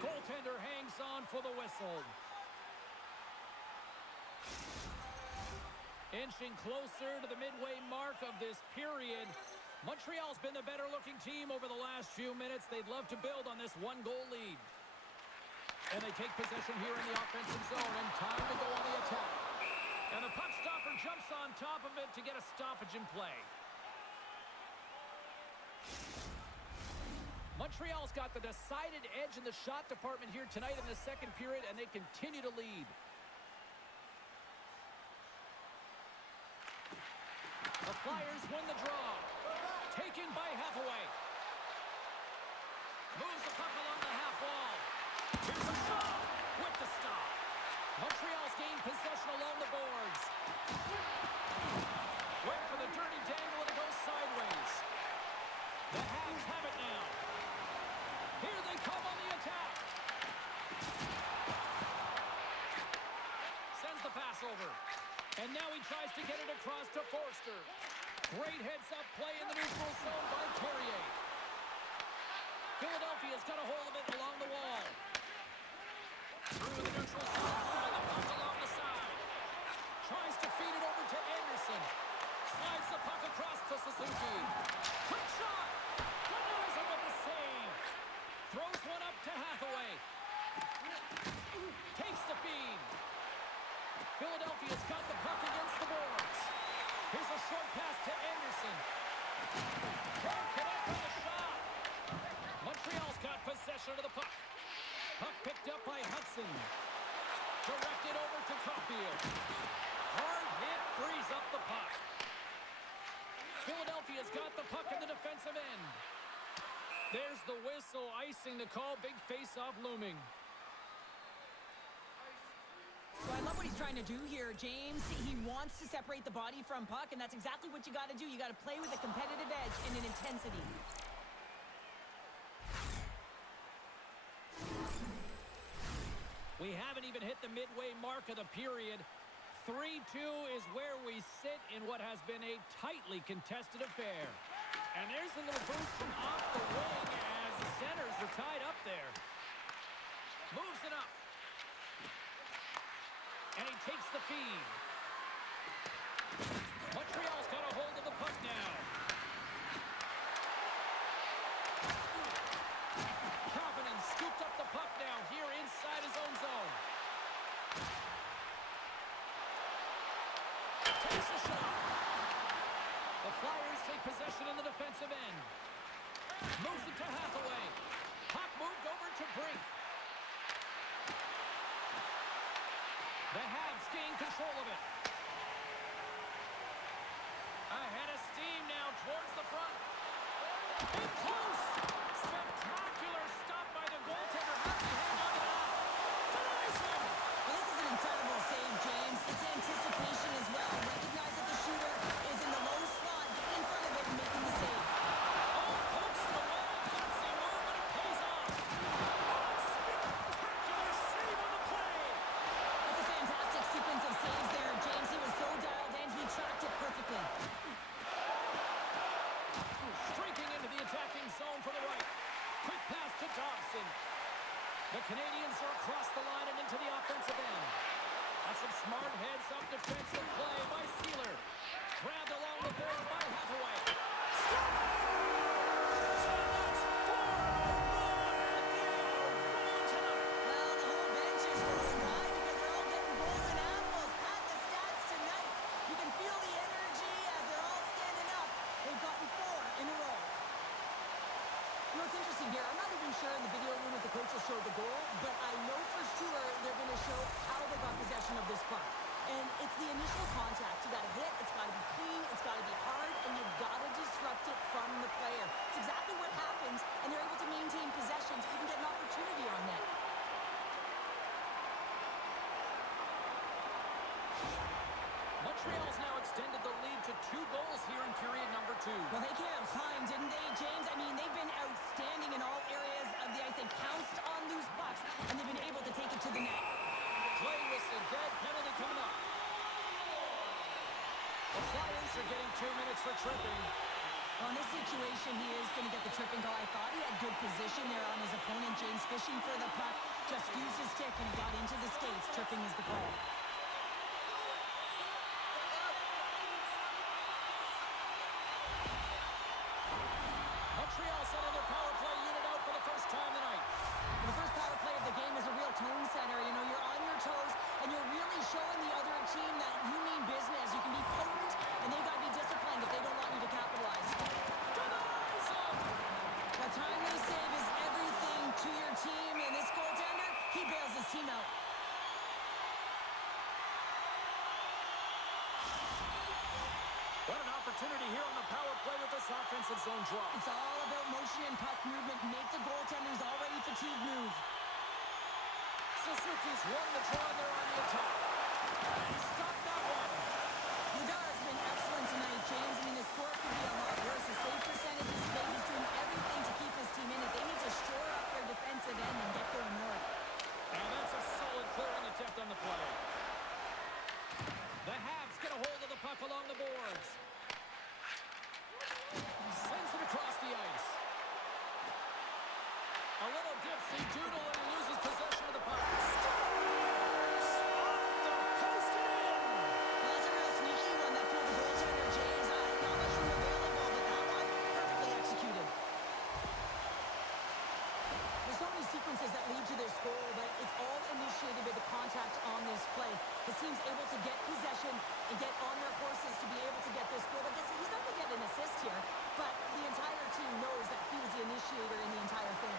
Goaltender hangs on for the whistle. Inching closer to the midway mark of this period. Montreal's been the better-looking team over the last few minutes. They'd love to build on this one-goal lead. And they take possession here in the offensive zone, and time to go on the attack. And the puck stopper jumps on top of it to get a stoppage in play. Montreal's got the decided edge in the shot department here tonight in the second period, and they continue to lead. The Flyers win the draw. Taken by Hathaway. Moves the puck along the half wall. Here's a shot with the stop. Montreal's gained possession along the boards. Went for the dirty dangle and it goes sideways. The Habs have it now. Here they come on the attack. Sends the pass over. And now he tries to get it across to Forster. Great heads-up play in the neutral zone by Carrier. Philadelphia's got a hold of it along the wall. Through the neutral zone, moving the puck along the side. Tries to feed it over to Anderson. Slides the puck across to Suzuki. Quick shot! Denies him with the save. Throws one up to Hathaway. Takes the feed. Philadelphia's got the puck against the boards. Here's a short pass to Anderson. Can't connect on the shot. Montreal's got possession of the puck. Puck picked up by Hudson. Directed over to Caulfield. Hard hit frees up the puck. Philadelphia's got the puck in the defensive end. There's the whistle, icing the call. Big face-off looming. So I love what he's trying to do here, James. He wants to separate the body from puck, and that's exactly what you got to do. You got to play with a competitive edge and an intensity. We haven't even hit the midway mark of the period. 3-2 is where we sit in what has been a tightly contested affair. And there's a little boost from off the wing as the centers are tied up there. Moves it up. And he takes the feed. Montreal's got a hold of the puck now. Kapanen scooped up the puck now here inside his own zone. Takes a shot. The Flyers take possession in the defensive end. Moves it to Hathaway. Puck moved over to Brink. The Habs gain control of it. Ahead of steam now towards the front. In close. Spectacular stop by the goaltender. How did he hang on to that? Denies him. Well, this is an incredible save, James. It's anticipation as well. Recognize that the shooter is in the low slot, getting in front of it and making the save. Oh, pokes the wall. Gutsy move, but it pays off. Spectacular save on the play. That's a fantastic sequence of saves there, James. He was so dialed in, he tracked it perfectly. Streaking into the attacking zone for the right. defensive play by Sealer. Grabbed along the board by Hathaway. Well, the whole bench is rolling. Why? Because they're all getting golden apples. Pat the stats tonight. You can feel the energy as they're all standing up. They've gotten 4 in a row. You know, it's interesting here. I'm not even sure in the video room if the coach will show the goal, but I know for sure they're going to show how they got possession of this puck. And it's the initial contact. You got to hit, it's got to be clean, it's got to be hard, and you've got to disrupt it from the player. It's exactly what happens, and they're able to maintain possession to even get an opportunity on net. Montreal's now extended the lead to 2 goals here in period number 2. Well, they came out fine, didn't they, James? I mean, they've been outstanding in all areas of the ice. They pounced on loose pucks, and they've been able to take it to the net. Play whistle, dead penalty coming up. The Flyers are getting 2 minutes for tripping. Well, in this situation, he is going to get the tripping goal. I thought he had good position there on his opponent. James fishing for the puck, just used his stick and got into the skates. Tripping is the call. Montreal sending their power play unit out for the first time tonight. The first power play of the game is a real tone setter. You know, you're on your toes, and you're really showing the other team that you mean business. You can be potent, and they've got to be disciplined if they don't want you to capitalize. Denies him! A timely save is everything to your team, and this goaltender, he bails his team out. What an opportunity here on the power play with this offensive zone draw. It's all about motion and puck movement. Make the goaltender's already fatigued move. Suzuki's won the draw there on the attack. Stop that one. Lagar's been excellent tonight, James. I mean, the score could be a lot worse. The save percentage is great. He's doing everything to keep his team in it. They need to shore up their defensive end and get going north. And that's a solid clearing attempt on the play. The Habs get a hold of the puck along the boards. Sends it across the ice. A little dipsy doodle and he loses possession of the puck. Scores! Off the post and in! Well, that's a real sneaky one that fooled the goaltender, James. Not much room available, but that one perfectly executed. There's so many sequences that lead to this goal, but it's all initiated by the contact on this play. His team's able to get possession and get on their horses to be able to get this goal. I guess he's not going to get an assist here, but the entire team knows that he was the initiator in the entire thing.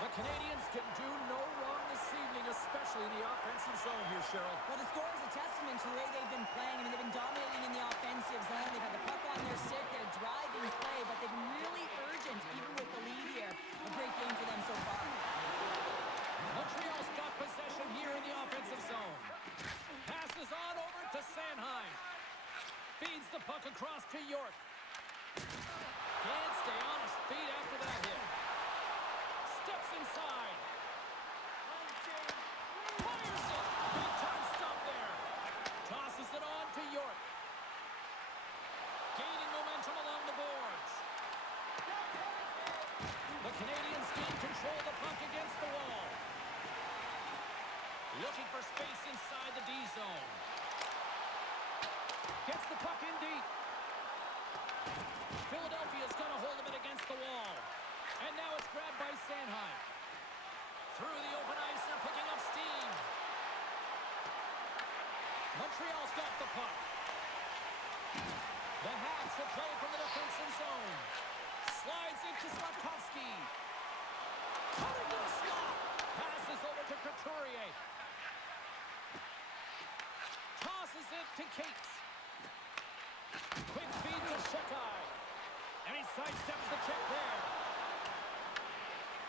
The Canadiens can do no wrong this evening, especially in the offensive zone here, Cheryl. Well, the score is a testament to the way they've been playing. I mean, they've been dominating in the offensive zone. They've had the puck on their stick. They're driving play, but they've been really urgent, even with the lead here. A great game for them so far. Montreal's got possession here in the offensive zone. Passes on over to Sanheim. Feeds the puck across to York. Can't stay on his feet after that hit. Steps inside. Fires it. Big time stop there. Tosses it on to York. Gaining momentum along the boards. The Canadiens gain control of the puck against the wall. Looking for space inside the D zone. Gets the puck in deep. Philadelphia's got a hold of it against the wall. And now it's grabbed by Sanheim. Through the open ice, they're picking up steam. Montreal's got the puck. The Habs will play from the defensive zone. Slides into Slavkovsky. Cutting to the slot. Passes over to Couturier. Tosses it to Cates. Quick feed to Shekai. And he sidesteps the check there.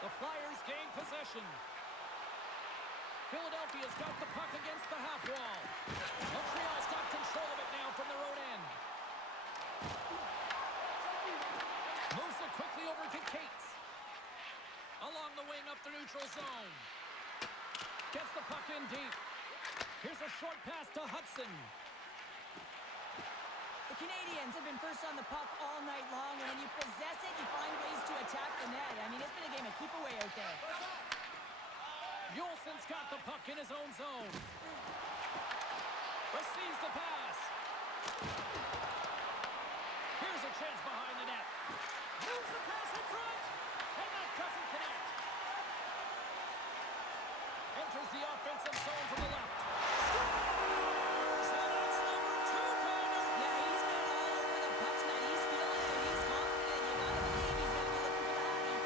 The Flyers gain possession. Philadelphia's got the puck against the half wall. Montreal's got control of it now from their own end. Moves it quickly over to Cates. Along the wing up the neutral zone. Gets the puck in deep. Here's a short pass to Hudson. Canadiens have been first on the puck all night long, and when you possess it, you find ways to attack the net. I mean, it's been a game of keep away out there. Yolson's got the puck in his own zone. Receives the pass. Here's a chance behind the net. Moves the pass in front, and that doesn't connect. Enters the offensive zone from the left. Scores! And that's number 2, Connor. Yeah, he's been all over the puck tonight. He's feeling it. He's confident. You gotta believe he's gonna be looking for the hattie.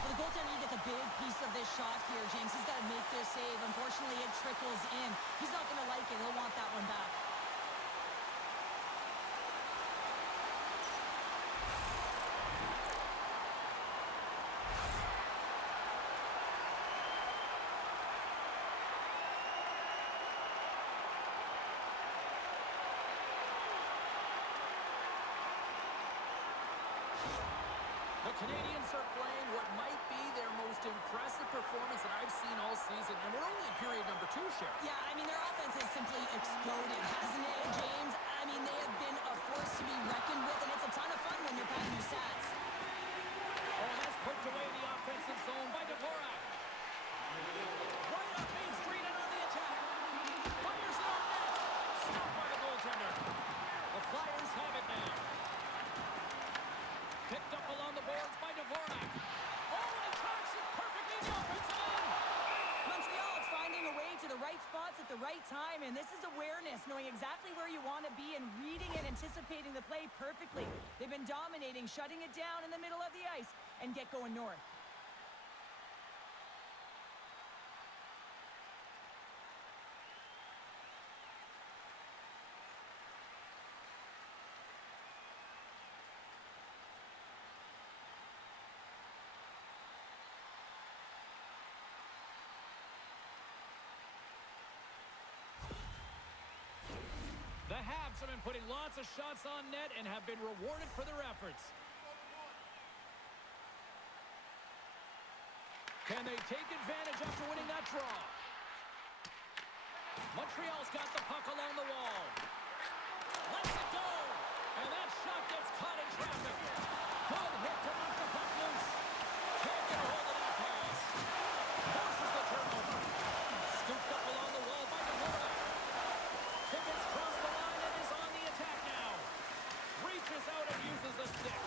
Well, the goaltender, he gets a big piece of this shot here, James. He's got to make this save. Unfortunately, it trickles in. He's not gonna like it. He'll want that one back. The Canadiens are playing what might be their most impressive performance that I've seen all season, and we're only in period number 2, Sheriff. Yeah, I mean, their offense has simply exploded, hasn't it, James? I mean, they have been a force to be reckoned with, and it's a ton of fun when you're packing your stats. Oh, that's poked away in the offensive zone by Dvorak. Right up Main Street and on the attack. Fires it on net. Stopped by the goaltender. The Flyers have it now. Picked up along the boards by Dvorak. Oh, and he tracks it perfectly in the offensive end. Montreal is finding a way to the right spots at the right time, and this is awareness, knowing exactly where you want to be and reading and anticipating the play perfectly. They've been dominating, shutting it down in the middle of the ice, and get going north. The Habs have been putting lots of shots on net and have been rewarded for their efforts. Can they take advantage after winning that draw? Montreal's got the puck along the wall. Lets it go. And that shot gets caught in traffic. Good hit to knock the puck loose. Can't get a hold of that pass. Forces the turnover. Scooped up along the wall by Dvorak. Tippets cross the line and is on the attack now. Reaches out and uses the stick.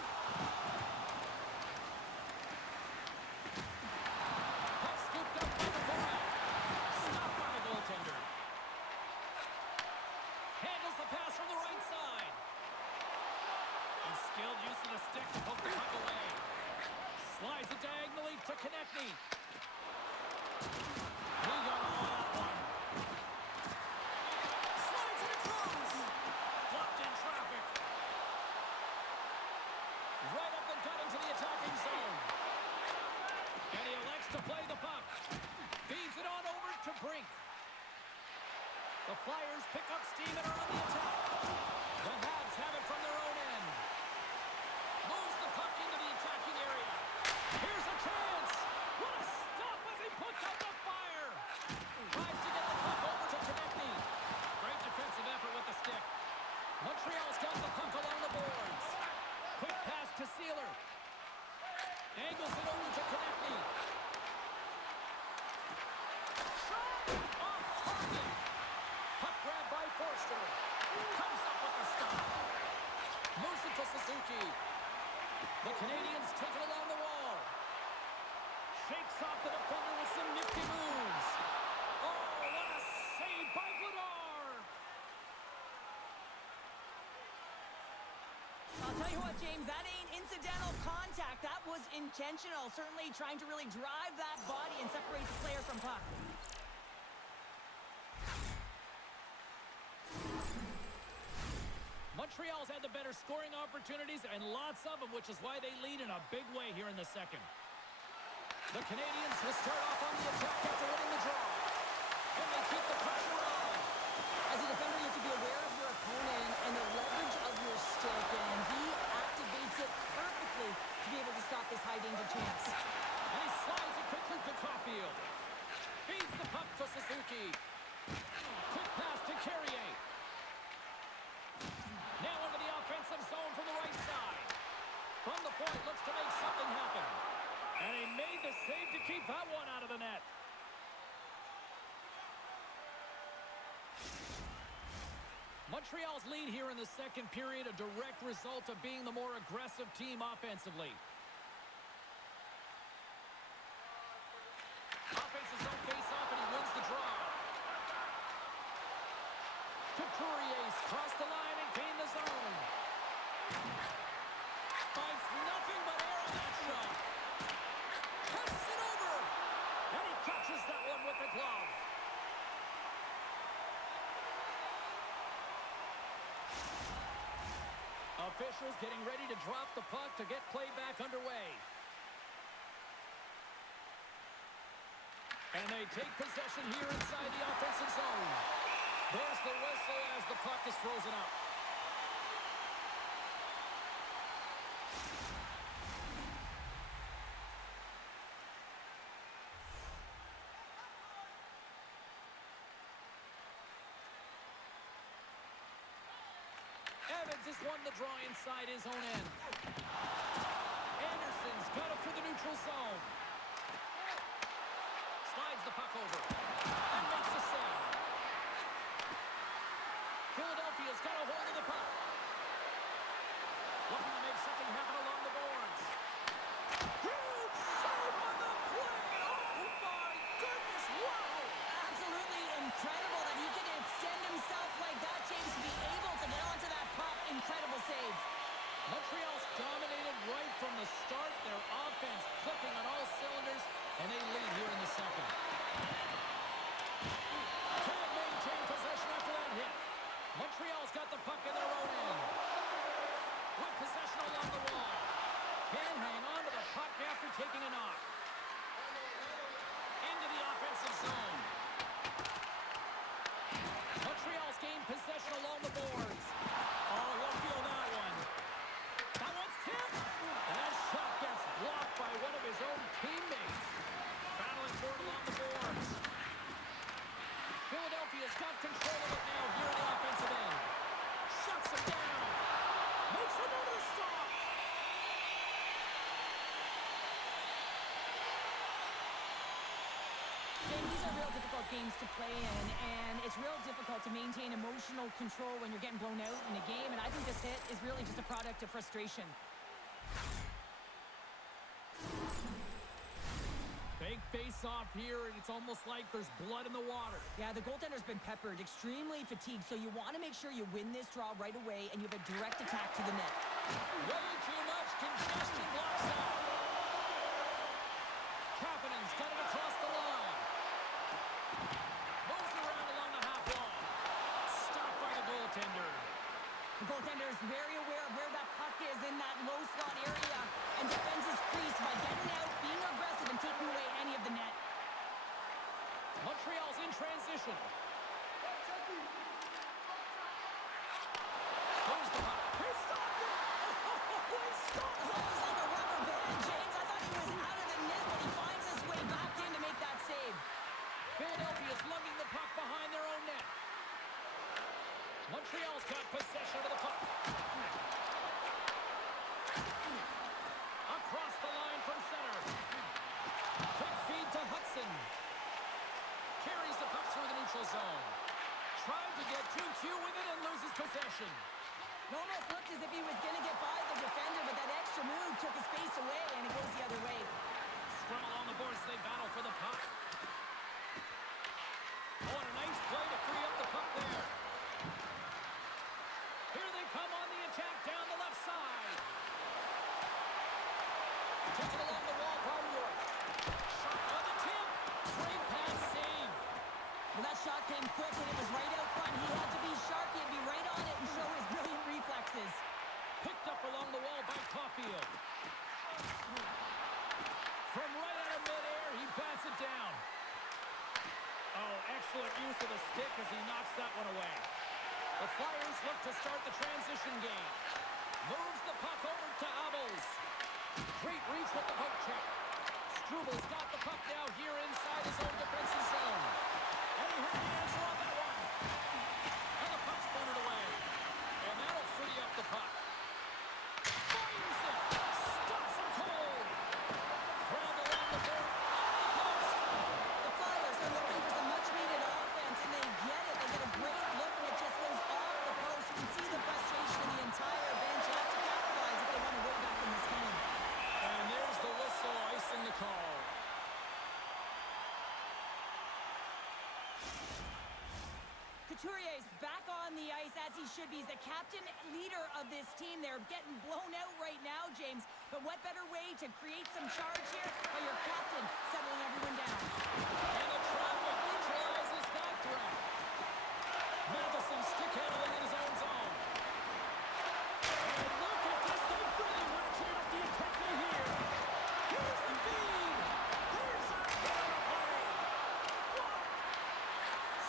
Puck scooped up by Dvorak. Stopped by the goaltender. Handles the pass from the right side. And skilled use of the stick to poke the puck away. Slides it diagonally to Konechny. He got all that one. Slides it across. Blocked in traffic. Right up the gut into the attacking zone. And he elects to play the puck. Feeds it on over to Brink. The Flyers pick up steam and are on the attack. The Habs have it from their own end. Moves the puck into the attacking area. Here's a chance. What a stop as he puts out the fire. Tries to get the puck over to Konechny. Great defensive effort with the stick. Montreal's got the puck along the boards. Quick pass to Sealer. Angles it over to Konechny. Shot off target. Puck grab by Forster. Comes up with the stop. Moves it to Suzuki. The Canadiens take it along the wall. Shakes off the defender with some nifty moves. Oh, what a save by Vladar. I'll tell you what, James, that ain't incidental contact. That was intentional. Certainly trying to really drive that body and separate the player from puck. Montreal's had the better scoring opportunities and lots of them, which is why they lead in a big way here in the second. The Canadiens will start off on the attack after winning the draw. And they keep the pressure on. As a defender, you have to be aware of your opponent and the leverage of your stick, and he activates it perfectly to be able to stop this high-danger chance. And he slides it quickly to Caulfield. Feeds the puck to Suzuki. Quick pass to Carrier. Montreal's lead here in the second period, a direct result of being the more aggressive team offensively. Offense's zone face-off, and he wins the draw. Couturier's crossed the line and gained the zone. Finds nothing but air on that shot. Passes it over. And he catches that one with the glove. Officials getting ready to drop the puck to get play back underway. And they take possession here inside the offensive zone. There's the whistle as the puck is frozen up. Evans has won the draw inside his own end. Anderson's got it for the neutral zone. Slides the puck over and makes the save. Philadelphia's got a hold of the puck. Looking to make something happen along the boards. Huge save on the play! Oh my goodness, wow! Absolutely incredible that he can extend himself like that, James, to be able to get onto that puck. Incredible save. Montreal's dominated right from the start. Their offense clicking on all cylinders, and they lead here in the second. Can't maintain possession after that hit. Montreal's got the puck in their own end. With possession along the wall. Can't hang on to the puck after taking a knock. Into the offensive zone. Montreal's gained possession along the boards. Oh, he'll feel that one. That one's tipped. And that shot gets blocked by one of his own teammates. Battling for it along the boards. Philadelphia's got control of it now here in the offensive end. Shuts it down. Makes another stop. These are real difficult games to play in, and it's real difficult to maintain emotional control when you're getting blown out in a game, and I think this hit is really just a product of frustration. Big face-off here, and it's almost like there's blood in the water. Yeah, the goaltender's been peppered, extremely fatigued, so you want to make sure you win this draw right away, and you have a direct attack to the net. Way too much congestion blocks out. Kapanen's got it across the line. Moves around along the half wall. Stopped by the goaltender. The goaltender is very aware of where that puck is in that low slot area and defends his crease by getting out, being aggressive, and taking away any of the net. Montreal's in transition. There's the puck. He stopped it! Oh, he stopped It was like a rubber band, James. I thought he was out of the net, but he finds his way back in to make that save. Philadelphia's lugging the puck behind their own net. Montreal's got possession of the puck. Across the line from center. Quick feed to Hudson. Carries the puck through the neutral zone. Tried to get 2-2 with it and loses possession. It almost looked as if he was going to get by the defender, but that extra move took his space away, and it goes the other way. Scrum along the boards, they battle for the puck. Oh, and a nice play to free up the puck there. Here they come on the attack down the left side. Taken along the wall by York. Shot on the tip. Great pass save. Well, that shot came quick, and it was right out front. He had to be sharp. He had to be right on it and show his brilliant reflexes. Picked up along the wall by Caulfield. From right out of midair, he bats it down. Oh, excellent use of the stick as he knocks that one away. The Flyers look to start the transition game. Moves the puck over to Abels. Great reach with the poke check. Strubal's got the puck now here inside his own defensive zone. And he had the answer on that one. And the puck's bunted away. And that'll free up the puck. Fires it. Stops him cold. Grabbed along the board. Off the post. The Flyers are looking for some much-needed offense, and they get it. They get a great look, and it just goes off the post. Couturier's back on the ice as he should be. He's the captain, leader of this team. They're getting blown out right now, James. But what better way to create some charge here by your captain settling everyone down? And the traffic neutralizes that threat. Matheson stick handling in his own zone. And look at this. They're really ratcheting up the intensity here. Here's the feed. There's our power play. What?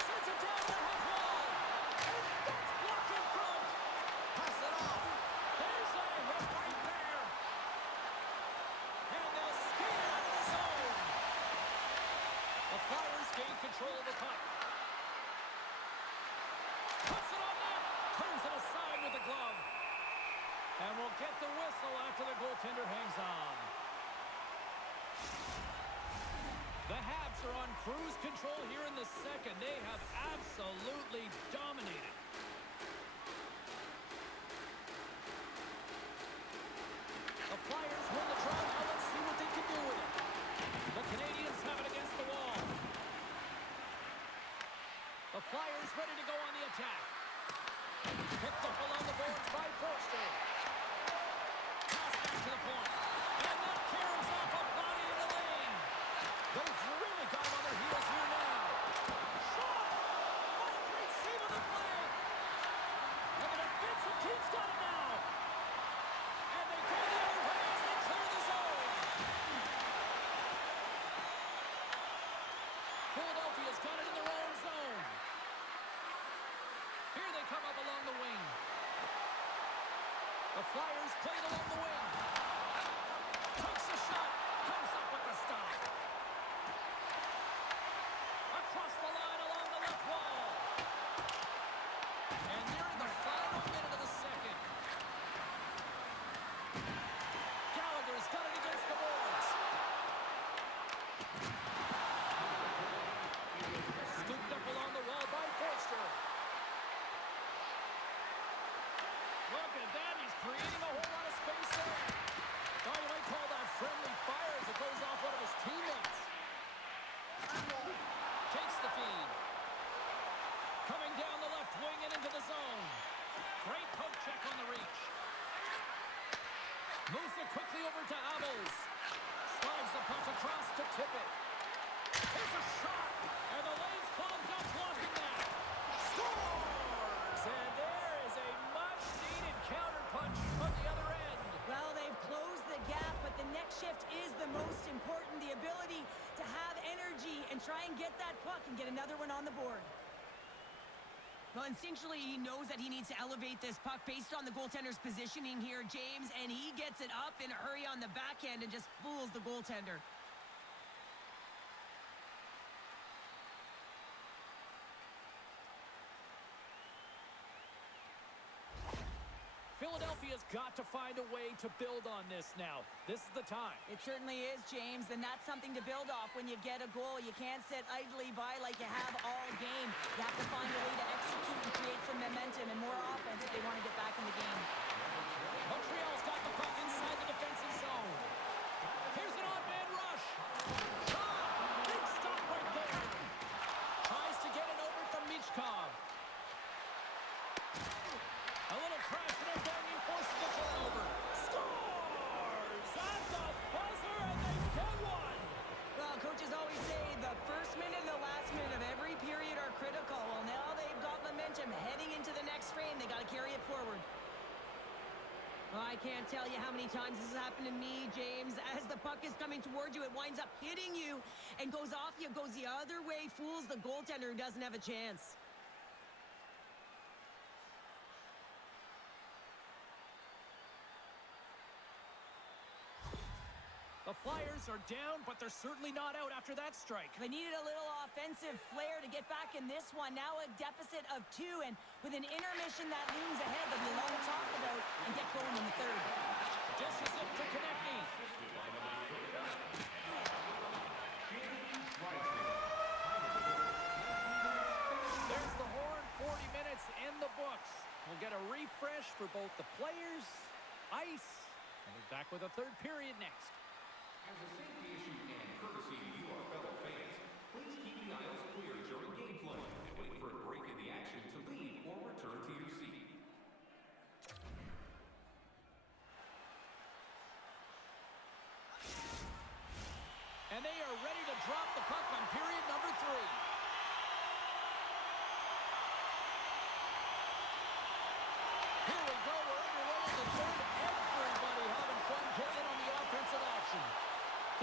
Sends it down the half wall. And that's blocked in front. Pass it off. There's a hit right there. And they'll skate it out of the zone. The Flyers gain control of the puck. Puts it on net. Turns it aside with the glove. And we'll get the whistle after the goaltender hangs on. The Habs are on cruise control here in the second. They have absolutely dominated. The Flyers win the draw. Now let's see what they can do with it. The Canadiens have it against the wall. The Flyers ready to go on the attack. Picked up along the boards by Forster. Pass back to the point. And that caroms off a body in the lane. They've really got him on their heels here now. Shot! What a great save on the play. And the defensive team's got it now. And they go the other way as they clear the zone. Philadelphia's got it in their own zone. Here they come up along the wing. The Flyers play it along the wing. Takes a shot. Comes up with the stop. Across the line along the left wall. And nearing the final minute of the second. Gallagher's got it against the boards. Scooped up along the wall by Forster. Look at that. He's creating a whole lot of space there. Oh, you might call that friendly fire as it goes off one of his teammates. Takes the feed. Coming down the left wing and into the zone. Great poke check on the reach. Moves it quickly over to Abels. Slides the puck across to tip it. Here's a shot. And the lane's clogged up blocking that. Scores! And there is a much-needed counterpunch on the other end. Well, they've closed the gap, but the next shift is the most important. The ability to have energy and try and get that puck and get another one on the board. Well, instinctually, he knows that he needs to elevate this puck based on the goaltender's positioning here, James, and he gets it up in a hurry on the backhand and just fools the goaltender. Philadelphia's got to find a way to build on this now. This is the time. It certainly is, James, and that's something to build off when you get a goal. You can't sit idly by like you have all game. You have to find a way to execute and create some momentum and more offense if they want to get back in the game. Montreal's got the puck inside the defensive zone. Here's an odd-man rush. Shot! Big stop right there. Tries to get it over to Michkov. A little crash and a banging forces the turnover. Scores! At the buzzer, and they get one! Well, coaches always say the first minute and the last minute of every period are critical. Well, now they've got momentum heading into the next frame. They got to carry it forward. Well, I can't tell you how many times this has happened to me, James. As the puck is coming towards you, it winds up hitting you and goes off you, goes the other way, fools the goaltender who doesn't have a chance. The Flyers are down, but they're certainly not out after that strike. They needed a little offensive flair to get back in this one. Now a deficit of 2, and with an intermission that looms ahead, there'll be a lot to talk about and get going in the third. Dishes it to Konechny. There's the horn, 40 minutes in the books. We'll get a refresh for both the players, ice, and we're back with a third period next. As a safety issue and courtesy to you, our fellow fans, please keep the aisles clear during gameplay and wait for a break in the action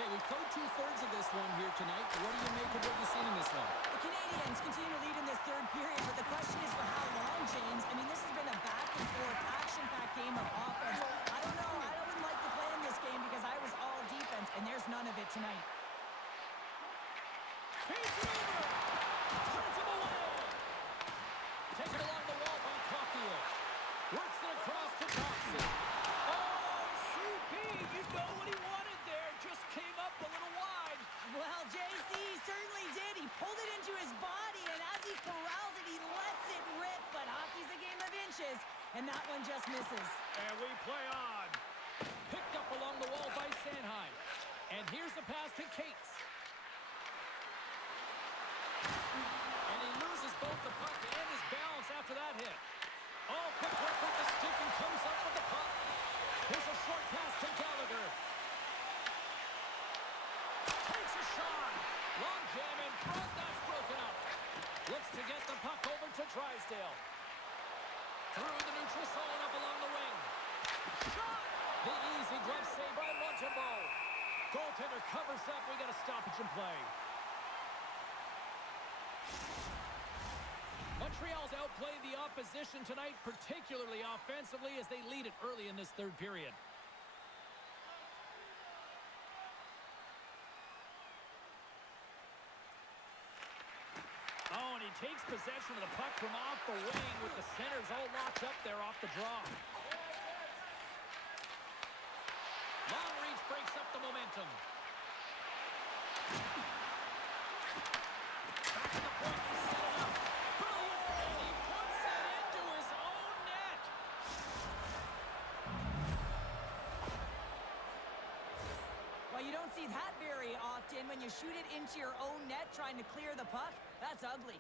Okay, we've played two-thirds of this one here tonight. What do you make of what you've seen in this one? The Canadiens continue to lead in this third period, but the question is for how long, James? I mean, this has been a back-and-forth, action-packed game of offense. I don't know. I wouldn't like to play in this game because I was all defense, and there's none of it tonight. Feeds it over. Turns him away. Taken along the wall by Caulfield. Works it across to Thompson. Oh, CP, you know what he wanted there. Just came up a little wide. Well, JC certainly did. He pulled it into his body, and as he corrals it, he lets it rip. But hockey's a game of inches, and that one just misses. And we play on. Picked up along the wall by Sanheim. And here's the pass to Cates. And he loses both the puck and his balance after that hit. Oh, quick work with the stick and comes up with the puck. Here's a short pass to Gallagher. Takes a shot. Long jam in front. That's broken up. Looks to get the puck over to Drysdale. Through the neutral zone up along the wing. Shot! The easy glove save by Montembeault. Goaltender covers up. We got a stoppage in play. Montreal's outplayed the opposition tonight, particularly offensively, as they lead it early in this third period. Oh, and he takes possession of the puck from off the wing with the centers all locked up there off the draw. Long reach breaks up the momentum. Back to the point, he set it up. Brilliant, and he puts it into his own net. Well, you don't see that very often when you shoot it into your own net trying to clear the puck. That's ugly.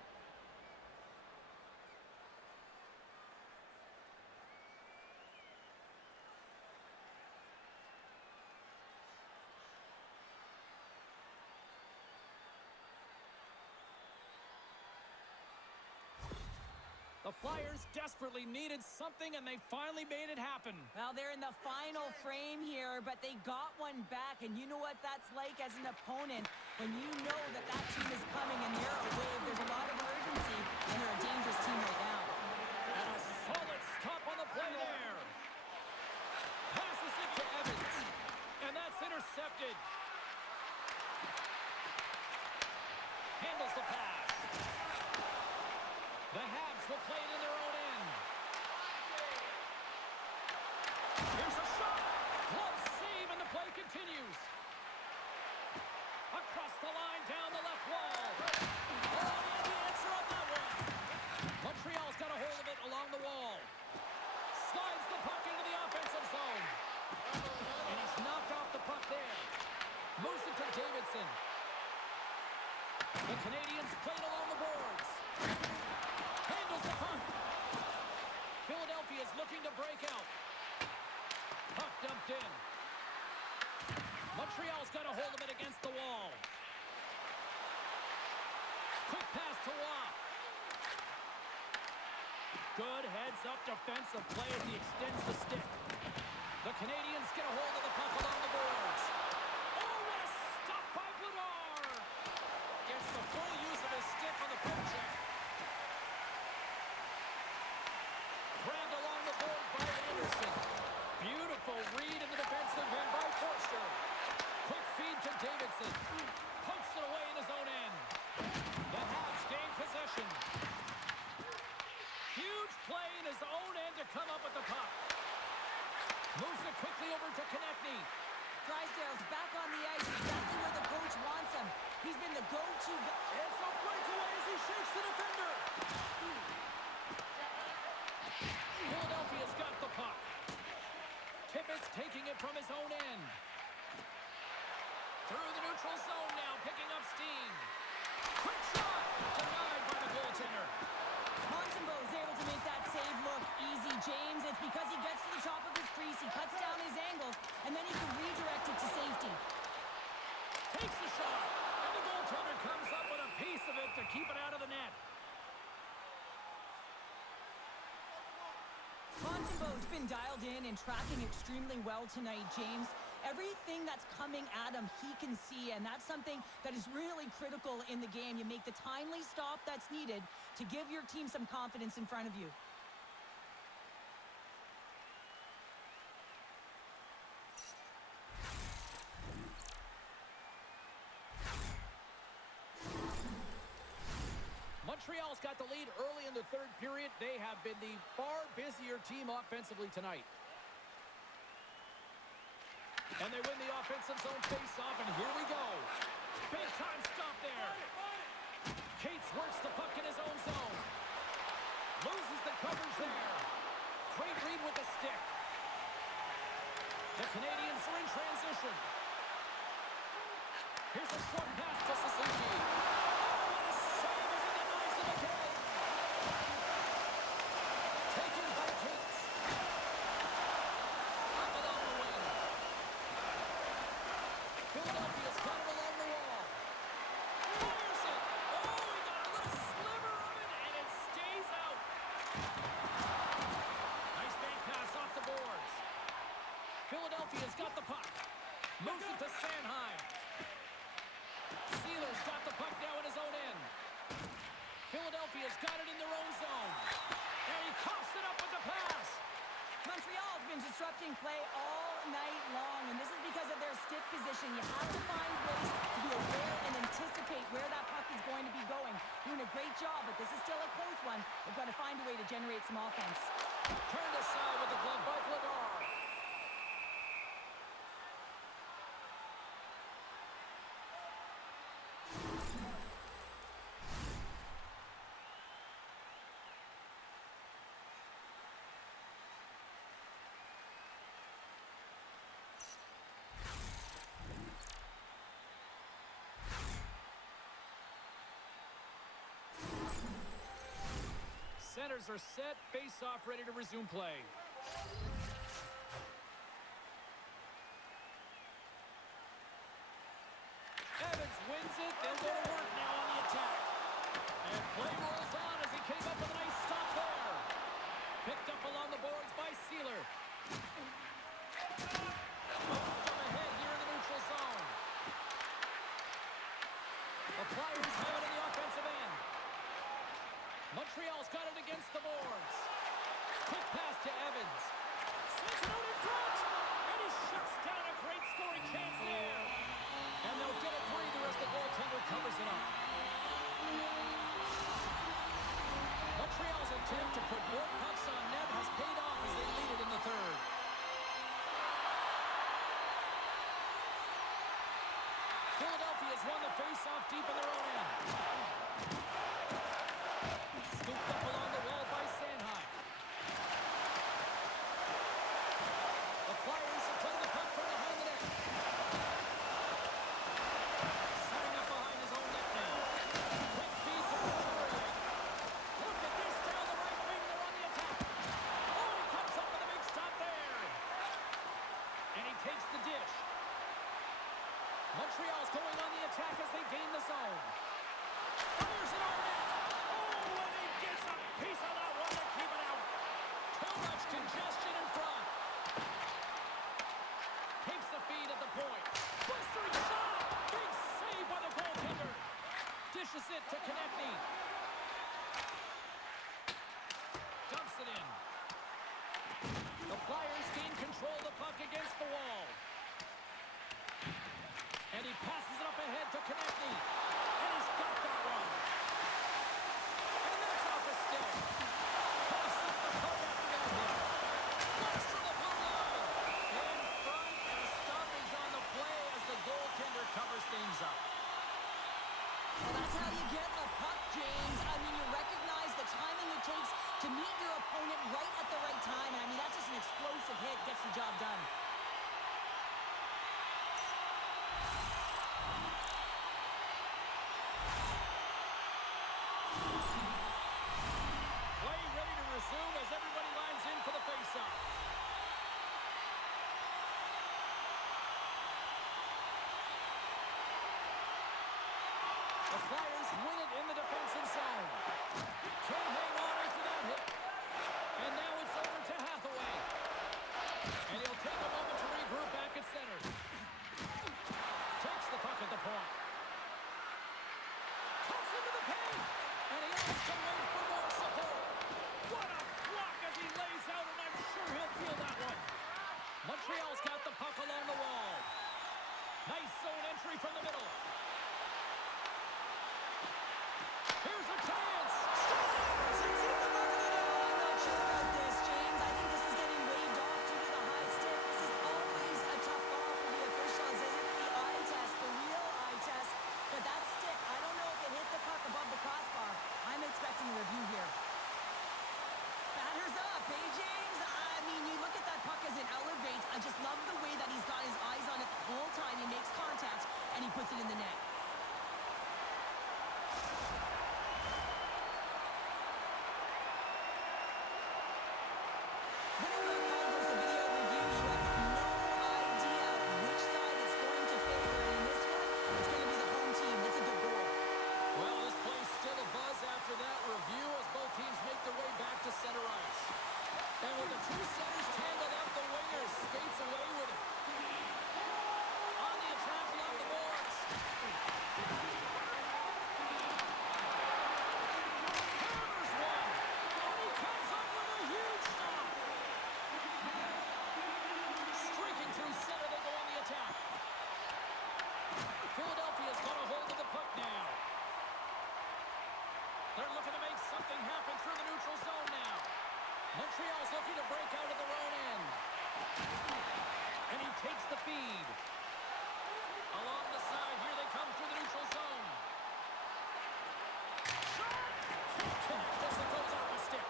The Flyers desperately needed something, and they finally made it happen. Well, they're in the final frame here, but they got one back, and you know what that's like as an opponent when you know that that team is coming and they're a wave. There's a lot of urgency, and they're a dangerous team right now. And a solid stop on the play there. Passes it to Evans, and that's intercepted. Handles the pass. The Habs will play it in their own end. Here's a shot. Glove save, and the play continues. Across the line, down the left wall. Oh, and the answer on that one. Montreal's got a hold of it along the wall. Slides the puck into the offensive zone. And he's knocked off the puck there. Moves it to Davidson. The Canadiens play it along the boards. Handles the puck. Philadelphia is looking to break out. Puck dumped in. Montreal's got a hold of it against the wall. Quick pass to Waugh. Good heads-up defensive play as he extends the stick. The Canadiens get a hold of the puck along the boards. Oh, what a stop by Vladar! Gets the full use of his stick on the poke check. Grabbed along the board by Anderson. Beautiful read in the defensive end by Forster. Quick feed to Davidson. Pumps it away in his own end. The Habs gain possession. Huge play in his own end to come up with the puck. Moves it quickly over to Konechny. Drysdale's back on the ice, exactly where the coach wants him. He's been the go-to guy. It's a breakaway as he shakes the defender. Philadelphia's got the puck. Tippett's taking it from his own end. Through the neutral zone now, picking up steam. Quick shot! Denied by the goaltender. Montembeault is able to make that save look easy, James. It's because he gets to the top of his crease, he cuts down his angles, and then he can redirect it to safety. Takes the shot, and the goaltender comes up with a piece of it to keep it out of the net. Montembeault's been dialed in and tracking extremely well tonight, James. Everything that's coming at him, he can see, and that's something that is really critical in the game. You make the timely stop that's needed to give your team some confidence in front of you. Montreal's got the lead early in the third period. They have been the far busier team offensively tonight. And they win the offensive zone face-off, and here we go. Big-time stop there. Cates works the puck in his own zone. Loses the coverage there. Great read with the stick. The Canadiens are in transition. Here's a short pass to Suzuki. Philadelphia's got the puck. Moves it to Sanheim. Sealer's got the puck now in his own end. Philadelphia's got it in their own zone. And he coughs it up with the pass. Montreal's been disrupting play all night long, and this is because of their stiff position. You have to find ways to be aware and anticipate where that puck is going to be going. Doing a great job, but this is still a close one. They've got to find a way to generate some offense. Turned aside with the glove by Vladar. Centers are set, face-off ready to resume play. Evans wins it. They'll go to work now on the attack. And play rolls on as he came up with a nice stop there. Picked up along the boards by Sealer. Moved from ahead here in the neutral zone. The Flyers have it in the offensive end. Montreal's got it against the boards. Quick pass to Evans. Sends it out in front. And he shuts down a great scoring chance there. And they'll get a breather as the goaltender covers it up. Montreal's attempt to put more pucks on net has paid off as they lead it in the third. Philadelphia's won the face-off deep in their own end. Scooped up along the wall by Sanheim. The Flyers are playing the puck from behind the net. Setting up behind his own net now. Quick feed to Montreal. Look at this down the right wing. They're on the attack. Oh, and he comes up with a big stop there. And he takes the dish. Montreal's going on the attack as they gain the zone. Fires it on net. Oh, and he gets a piece of that one to keep it out. Too much congestion in front. Takes the feed at the point. Blistering shot. Big save by the goaltender. Dishes it to Konechny. Dumps it in. The Flyers gain control of the puck against the wall. And he passes it up ahead to Konechny. And he's got that one. And that's off the stick. Toss up the puck after that hit. Blast from the blue line. In front, and a stoppage on the play as the goaltender covers things up. Well, that's how you get a puck, James. I mean, you recognize the timing it takes to meet your opponent right at the right time. And I mean, that's just an explosive hit. Gets the job done. As everybody lines in for the face-off. The Flyers win it in the defensive zone. Can't hang on after that hit. And now it's over to Hathaway. And he'll take a moment to regroup back at center. puts it in the net. Whenever a call goes to video review, you have no idea which side it's going to favor. And in this one, it's going to be the home team. That's a good goal. Well, this play's still a buzz after that review as both teams make their way back to center ice. And with the two centers tangled up, the winger skates away with it. On the attack along the boards. Hammers one. And he comes up with a huge shot. Streaking through center, they go on the attack. Philadelphia's got a hold of the puck now. They're looking to make something happen through the neutral zone now. Montreal's looking to break out of their own end. And he takes the feed. Along the side, here they come through the neutral zone. Shot! Can't connect as it goes off the stick.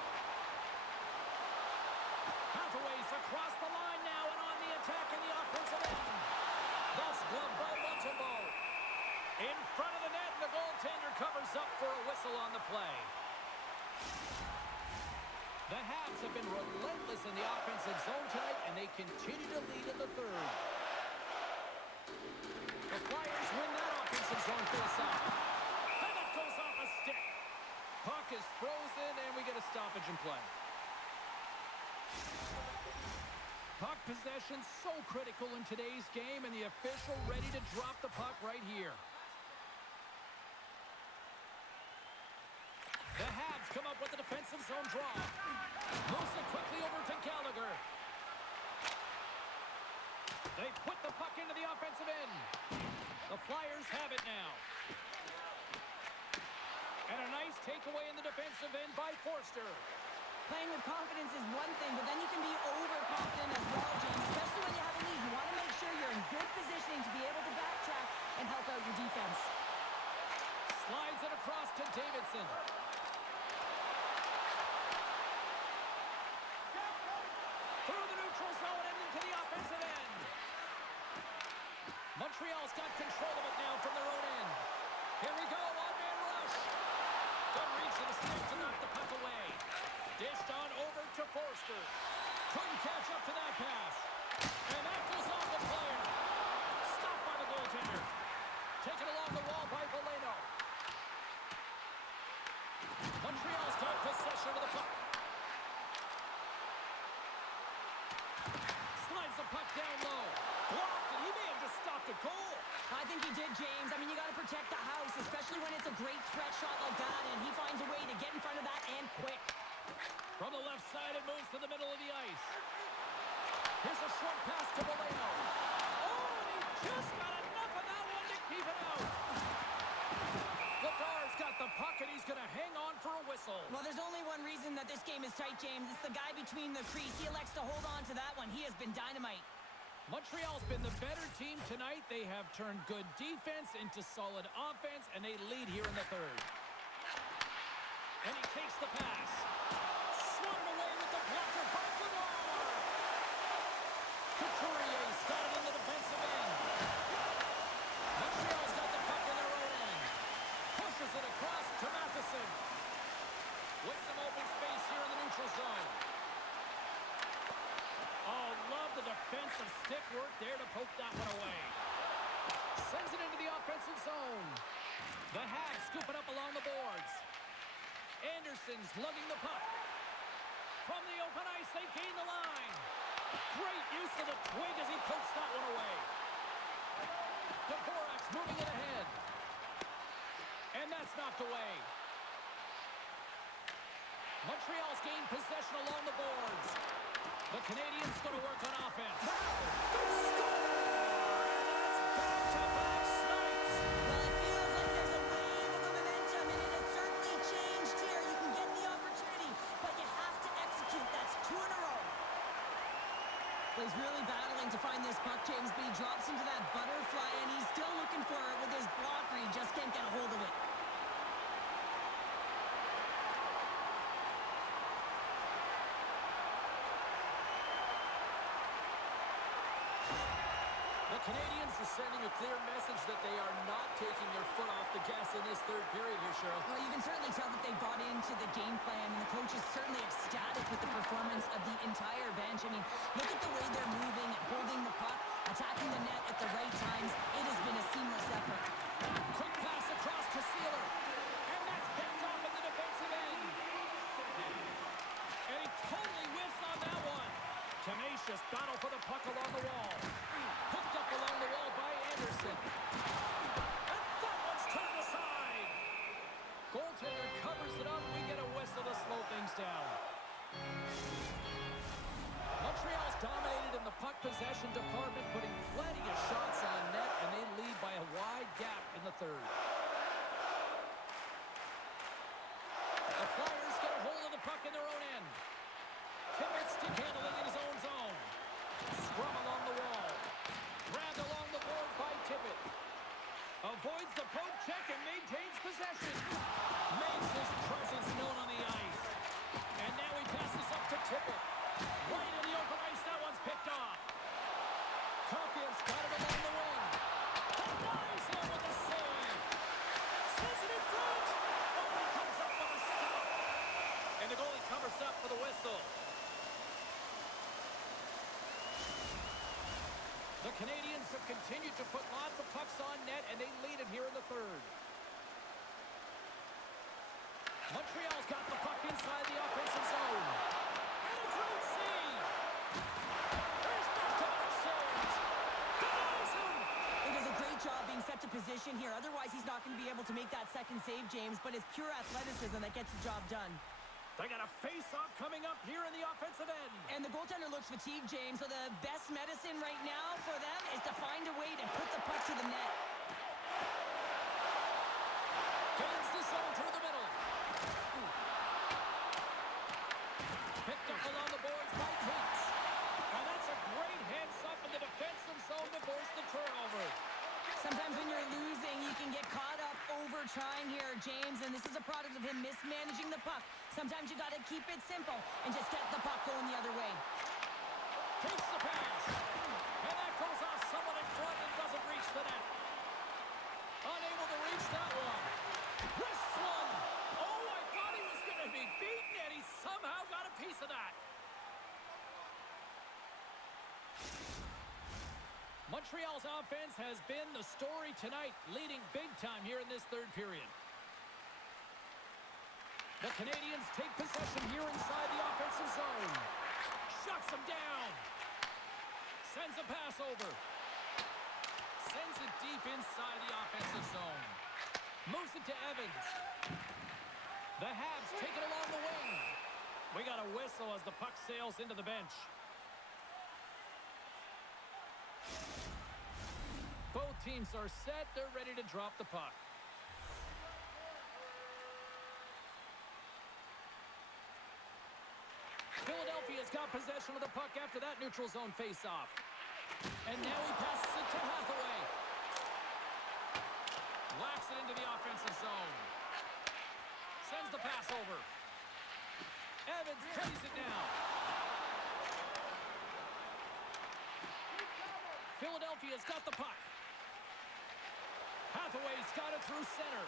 Hathaway's across the line now and on the attack in the offensive end. That's gloved by Montembeault. In front of the net, and the goaltender covers up for a whistle on the play. The Habs have been relentless in the offensive zone tonight, and they continue to lead in the third. The Flyers win that offensive zone face-off. And it goes off a stick. Puck is frozen, and we get a stoppage in play. Puck possession so critical in today's game, and the official ready to drop the puck right here. The Habs come up with a defensive zone draw. Moves it quickly over to Gallagher. They put the puck into the offensive end. The Flyers have it now. And a nice takeaway in the defensive end by Forster. Playing with confidence is one thing, but then you can be overconfident as well, James, especially when you have a lead. You want to make sure you're in good positioning to be able to backtrack and help out your defense. Slides it across to Davidson. Through the neutral zone and into the offensive end. Montreal's got control of it now from their own end. Here we go, one-man rush. Good reach of the stick to knock the puck away. Dished on over to Forster. Couldn't catch up to that pass. And that goes off the player. Stopped by the goaltender. Taken along the wall by Valeno. Montreal's got possession of the puck. Slides the puck down low. Blocked, and he may have just stopped a goal. I think he did, James. I mean, you got to protect the house, especially when it's a great threat shot like that, and he finds a way to get in front of that and quick. From the left side, it moves to the middle of the ice. Here's a short pass to Valeno. Oh, and he just got enough of that one to keep it out. Ladar's got the puck, and he's going to hang on for a whistle. Well, there's only one reason that this game is tight, James. It's the guy between the crease. He elects to hold on to that one. He has been dynamite. Montreal's been the better team tonight. They have turned good defense into solid offense, and they lead here in the third. And he takes the pass. Swatted away with the blocker by Vladar. Couturier's got it in the defensive end. Montreal's got the puck in their own end. Pushes it across to Matheson. With some open space here in the neutral zone. Oh, love the defensive stick work there to poke that one away. Sends it into the offensive zone. The Habs scoop it up along the boards. Anderson's lugging the puck. From the open ice, they gain the line. Great use of the twig as he pokes that one away. Dvorak's moving it ahead. And that's knocked away. Montreal's gained possession along the boards. The Canadiens going to work on offense. Wow! They score! And that's back-to-back snipes. Well, it feels like there's a wave of momentum, and it has certainly changed here. You can get the opportunity, but you have to execute. That's 2 in a row. Well, he's really battling to find this puck, James, but he drops into that butterfly, and he's still looking for it with his blocker. He just can't get a hold of it. The The Canadiens are sending a clear message that they are not taking their foot off the gas in this third period here, Cheryl. Well, you can certainly tell that they bought into the game plan, and the coach is certainly ecstatic with the performance of the entire bench. I mean, look at the way they're moving, holding the puck, attacking the net at the right times. It has been a seamless effort. Quick pass across to Sealer. And that's picked off in the defensive end. And he totally whiffs on that one. Tenacious battle for the puck along the wall. Hooked up along the wall by Anderson. And that one's turned aside. Goaltender covers it up. We get a whistle to slow things down. Montreal's dominated in the puck possession department, putting plenty of shots on net, and they lead by a wide gap in the third. The Flyers get a hold of the puck in their own end. Tippett stick handling in his own zone. Scrum along the wall. Grabbed along the board by Tippett. Avoids the poke check and maintains possession. Makes his presence known on the ice. And now he passes up to Tippett. Right in the open ice, that one's picked off. Caulfield's got it along the wing. Denies him with a save. Sends it in front. Oh, he comes up with a stop. And the goalie covers up for the whistle. The Canadiens have continued to put lots of pucks on net, and they lead it here in the third. Montreal's got the puck inside the offensive zone. And a great save! There's back-to-back saves! Denies him! He does a great job being set to position here. Otherwise, he's not going to be able to make that second save, James, but it's pure athleticism that gets the job done. They got a face-off coming up here in the offensive end. And the goaltender looks fatigued, James, so the best medicine right now for them is to find a way to put the puck to the net. Gains the zone through the middle. Picked up along the boards by Cates. And that's a great heads-up in the defensive zone to force the turnover. Sometimes when you're losing, you can get caught up over trying here, James, and this is a product of him mismanaging the puck. Sometimes you got to keep it simple and just get the puck going the other way. Takes the pass. And that goes off someone in front and doesn't reach the net. Unable to reach that one. Wrists one. Oh, I thought he was going to be beaten, and he somehow got a piece of that. Montreal's offense has been the story tonight, leading big time here in this third period. The Canadiens take possession here inside the offensive zone. Shuts them down. Sends a pass over. Sends it deep inside the offensive zone. Moves it to Evans. The Habs take it along the wing. We got a whistle as the puck sails into the bench. Both teams are set. They're ready to drop the puck. Philadelphia's got possession of the puck after that neutral zone face-off. And now he passes it to Hathaway. Whacks it into the offensive zone. Sends the pass over. Evans plays it down. Philadelphia's got the puck. Hathaway's got it through center.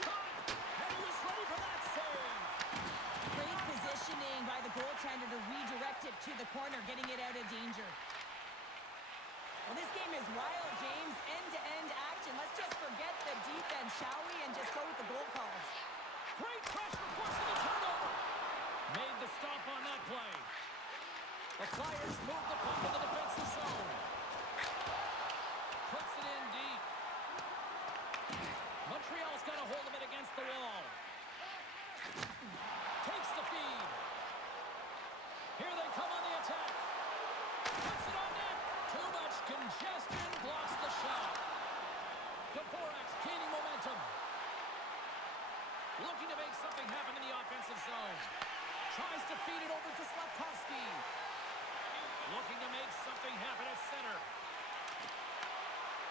Shot! And he was ready for that save! Great positioning by the goaltender to redirect it to the corner, getting it out of danger. Well, this game is wild, James. End-to-end action. Let's just forget the deep end, shall we, and just go with the goal calls. Great pressure, forcing the turnover. Made the stop on that play. The Flyers move the puck in the defensive zone. Puts it in deep. Montreal's got a hold of it against the wall. Takes the feed. Here they come on the attack. Puts it on net. Too much congestion. Blocks the shot. Dvorak's gaining momentum. Looking to make something happen in the offensive zone. Tries to feed it over to Slafkovsky. Looking to make something happen at center.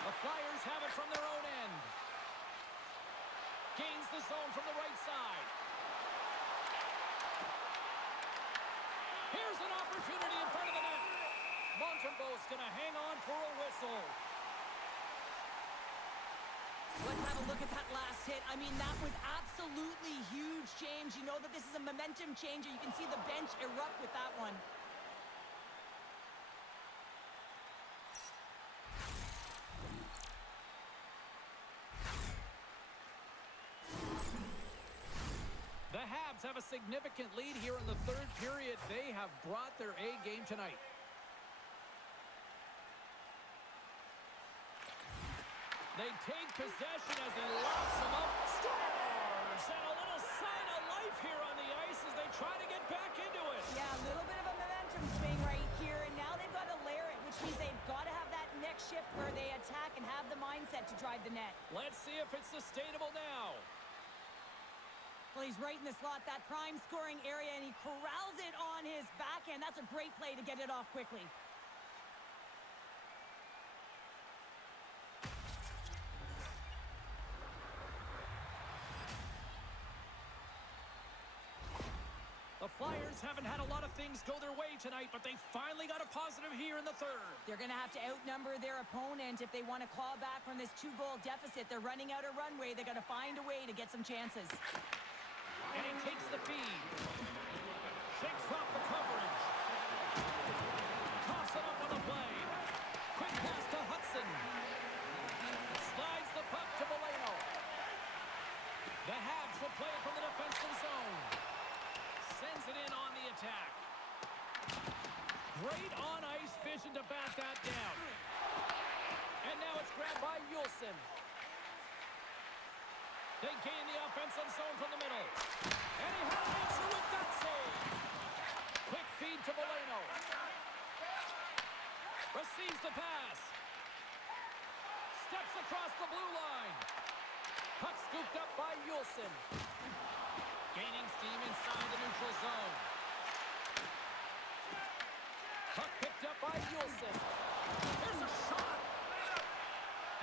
The Flyers have it from their own end. Gains the zone from the right side. Here's an opportunity in front of the net. Montembeault's going to hang on for a whistle. Let's have a look at that last hit. I mean, that was absolutely huge, James. You know that this is a momentum changer. You can see the bench erupt with that one. The Habs have a significant lead here in the third period. They have brought their A game tonight. They take possession as he locks them up. Scores! And a little sign of life here on the ice as they try to get back into it. Yeah, a little bit of a momentum swing right here, and now they've got to layer it, which means they've got to have that next shift where they attack and have the mindset to drive the net. Let's see if it's sustainable now. Well, he's right in the slot, that prime scoring area, and he corrals it on his backhand. That's a great play to get it off quickly. The Flyers haven't had a lot of things go their way tonight, but they finally got a positive here in the third. They're going to have to outnumber their opponent if they want to claw back from this 2-goal deficit. They're running out of runway. They're going to find a way to get some chances. And he takes the feed. Shakes off the coverage. Toss it up on the play. Quick pass to Hudson. Slides the puck to Valeno. The Habs will play it from the defensive zone. Sends it in on the attack. Great on-ice vision to bat that down. And now it's grabbed by Yulson. They gain the offensive zone from the middle. And he had an answer with that save. Quick feed to Valeno. Receives the pass. Steps across the blue line. Puck scooped up by Yulson. Gaining steam inside the neutral zone. Puck picked up by Yulson. There's a shot.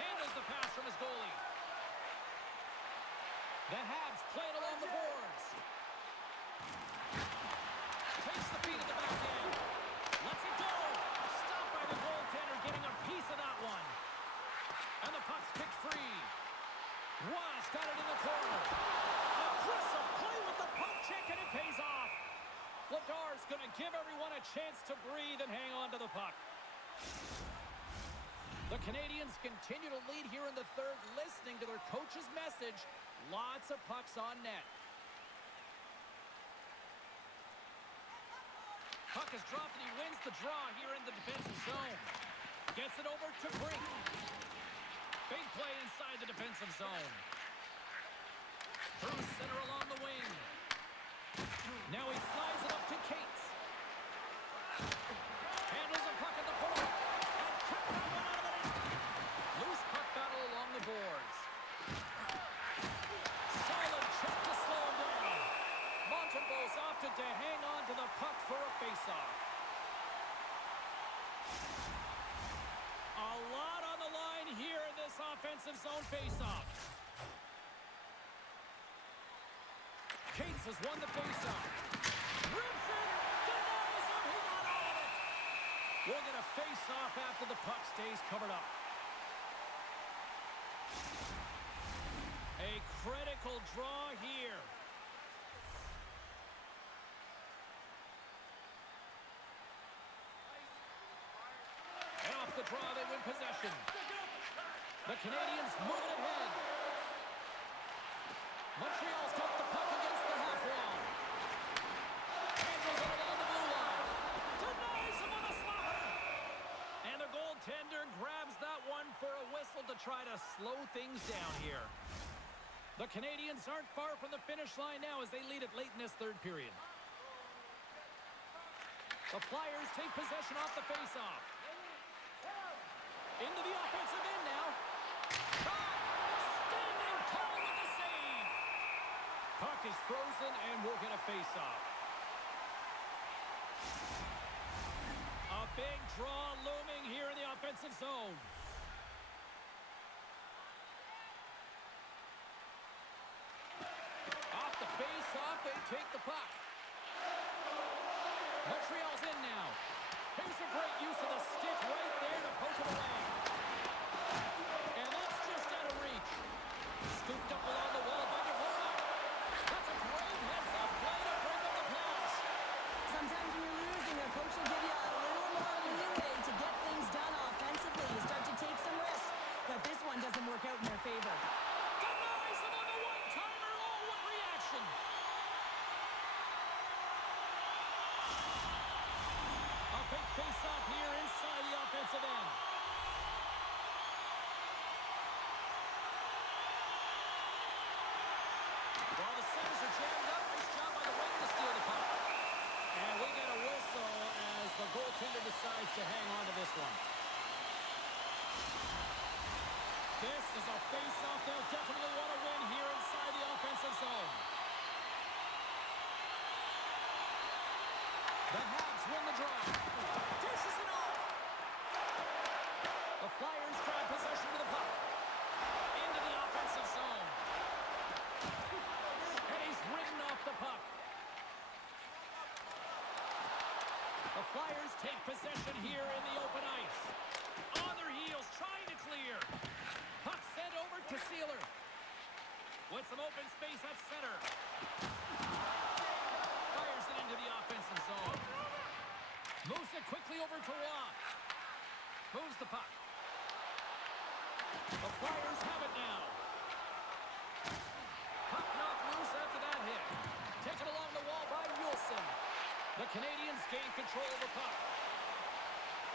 Handles the pass from his goalie. The Habs play it along the boards. Takes the feed at the back end. Lets it go. Stopped by the goaltender, getting a piece of that one. And the puck's kicked free. Ross got it in the corner. Aggressive play with the puck check, and it pays off. Vladar's going to give everyone a chance to breathe and hang on to the puck. The Canadiens continue to lead here in the third, listening to their coach's message. Lots of pucks on net. Puck is dropped, and he wins the draw here in the defensive zone. Gets it over to Brink. Big play inside the defensive zone. Through center along the wing. Now he slides it up to Cates. Handles the puck at the point. And kept that one out of the net. Loose puck battle along the boards. Solid check to slow him down. Montembeault's opted to hang on to the puck for a faceoff. A lot on the line here in this offensive zone faceoff. Cates has won the faceoff. Grimson denies him. He got all of it. We'll get a faceoff after the puck stays covered up. A critical draw here. And off the draw, they win possession. The Canadiens moving ahead. Montreal's got the puck against the half wall. Handles it along the blue line. Denies him on the slapper. And the goaltender grabs that one for a whistle to try to slow things down here. The Canadiens aren't far from the finish line now as they lead it late in this third period. The Flyers take possession off the faceoff. Into the offensive end now. Standing tall with the save. Puck is frozen and we'll get a face-off. A big draw looming here in the offensive zone. Off the face-off, they take the puck. Montreal's in now. Here's a great use of the stick right there to poke it away. And that's just out of reach. Scooped up along the wall by Dvorak. That's a great heads-up play to bring up the pass. Sometimes when you're losing, a coach will give you a little more leeway to get things done offensively. You start to take some risks, but this one doesn't work out in their favor. Denies him on the one-timer. Oh, what reaction. A big face-off here inside the offensive end. While the centers are jammed up, nice job by the winger to steal the puck. And we get a whistle as the goaltender decides to hang on to this one. This is a face-off they'll definitely want to win here inside the offensive zone. The Habs win the draw. Dishes it off. The Flyers grab possession of the puck. Into the offensive zone. And he's ridden off the puck. The Flyers take possession here in the open ice. On their heels, trying to clear. Puck sent over to Sealer. With some open space at center. Fires it into the offensive zone. Moves it quickly over to Roy. Moves the puck. The Flyers have it now. Puck knocked loose after that hit. Taken along the wall by Wilson. The Canadiens gain control of the puck.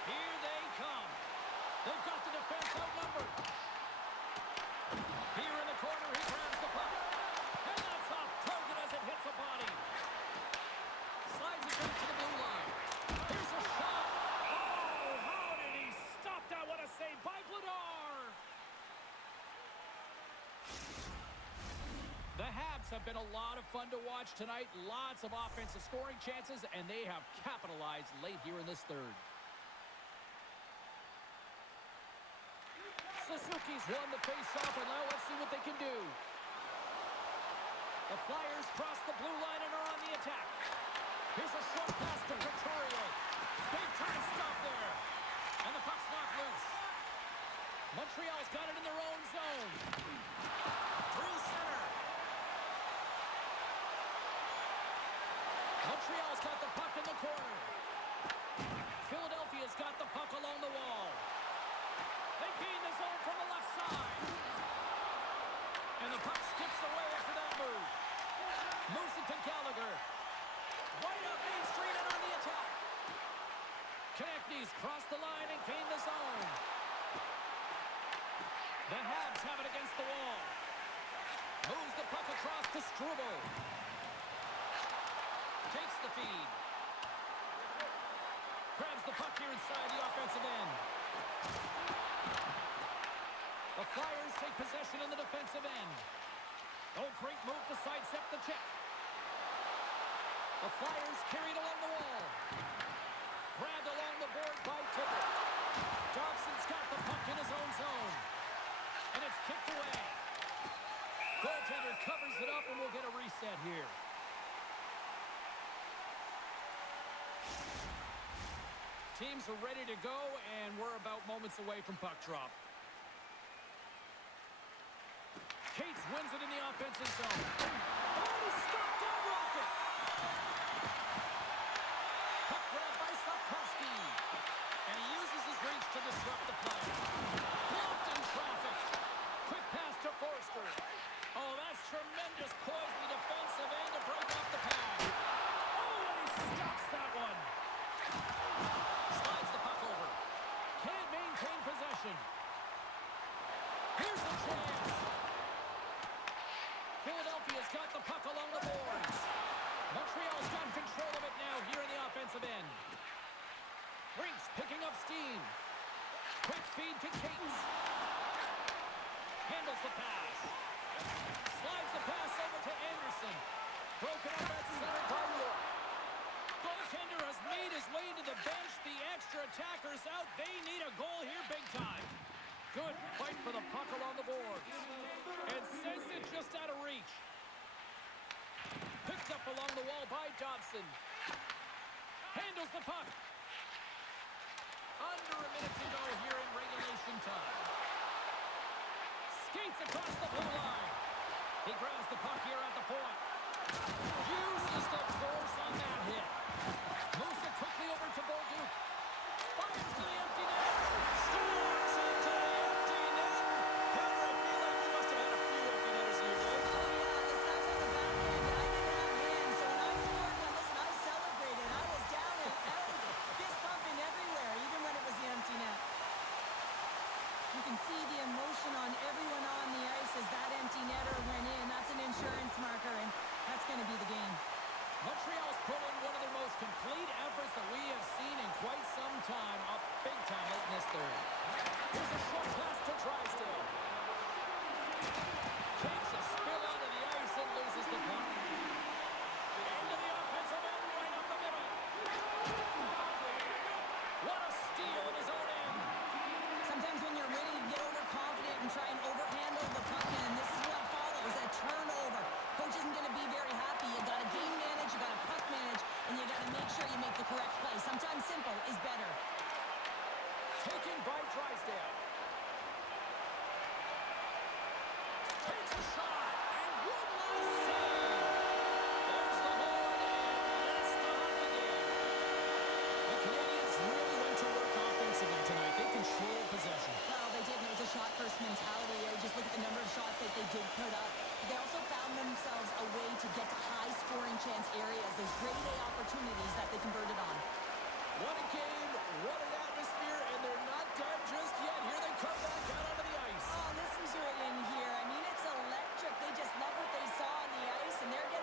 Here they come. They've got the defense outnumbered. Here in the corner, he grabs the puck. And that's off target as it hits a body. Slides it back to the blue line. Here's a shot. Oh, how did he stop that? What a save by Vladar. The Habs have been a lot of fun to watch tonight. Lots of offensive scoring chances, and they have capitalized late here in this third. Suzuki's won the face-off, and now let's see what they can do. The Flyers cross the blue line and are on the attack. Here's a short pass to Couturier. Big-time stop there. And the puck's knocked loose. Montreal's got it in their own zone. Through center. Montreal's got the puck in the corner. Philadelphia's got the puck along the wall. They gain the zone from the left side. And the puck skips away after that move. Moves it to Gallagher. Right up Main Street and on the attack. Konechny's crossed the line and gained the zone. The Habs have it against the wall. Moves the puck across to Struble. Takes the feed. Grabs the puck here inside the offensive end. The Flyers take possession in the defensive end. Oh, great move to sidestep the check. The Flyers carried along the wall. Grabbed along the board by Tippett. Dobson's got the puck in his own zone. And it's kicked away. Goaltender covers it up and we'll get a reset here. Teams are ready to go, and we're about moments away from puck drop. Cates wins it in the offensive zone. Oh, he stopped that rocket! Puck grab by Slavkovsky. And he uses his reach to disrupt the play. Blocked in traffic. Quick pass to Forster. Oh, that's tremendous poise in the defensive end to break off the pass. Oh, and he stops that one. Slides the puck over. Can't maintain possession. Here's a chance. Philadelphia's got the puck along the boards. Montreal's got control of it now here in the offensive end. Rinks picking up steam. Quick feed to Cates. Handles the pass. Slides the pass over to Anderson. Broken up at center by York. Goaltender has made his way to the bench. The extra attackers out. They need a goal here big time. Good fight for the puck along the boards. And sends it just out of reach. Picked up along the wall by Dobson. Handles the puck. Under a minute to go here in regulation time. Skates across the blue line. He grabs the puck here at the point. Uses the force on that hit. Moves it quickly over to Bolduc. Fires to the empty net. Scores into the empty net. Hunter, I feel like we must have had a few empty netters here, Dave. Oh, yeah, this guy's on the back end. I didn't have hands, so when I scored one, listen, I celebrated. I was down and out, fist pumping everywhere, even when it was the empty net. You can see the emotion on everyone on the ice as that empty netter went in. That's an insurance marker, and that's going to be the game. Montreal's put in one of their most complete efforts that we have seen in quite some time. A big time late in this third. Here's a short pass to Drysdale. Takes a spill onto the ice and loses the puck. Into the offensive end, right up the middle. What a steal in his own end. Sometimes when you're winning, you get overconfident and try and overhandle the puck, and this is what follows, a turnover. Coach isn't going to be very happy. You got to game manage, you got to puck manage, and you got to make sure you make the correct play. Sometimes simple is better. Taken by Drysdale. Takes a shot, and one last save. There's the horn, and that's the hockey game. The Canadiens really went to work offensively tonight. They controlled possession. Well, they did, and it was a shot-first mentality. Just look at the number of shots that they did put up. They also found themselves a way to get to high-scoring chance areas. Those grade A opportunities that they converted on. What a game, what an atmosphere, and they're not done just yet. Here they come back out onto the ice. Oh, listen to it in here. I mean, it's electric. They just love what they saw on the ice, and they're getting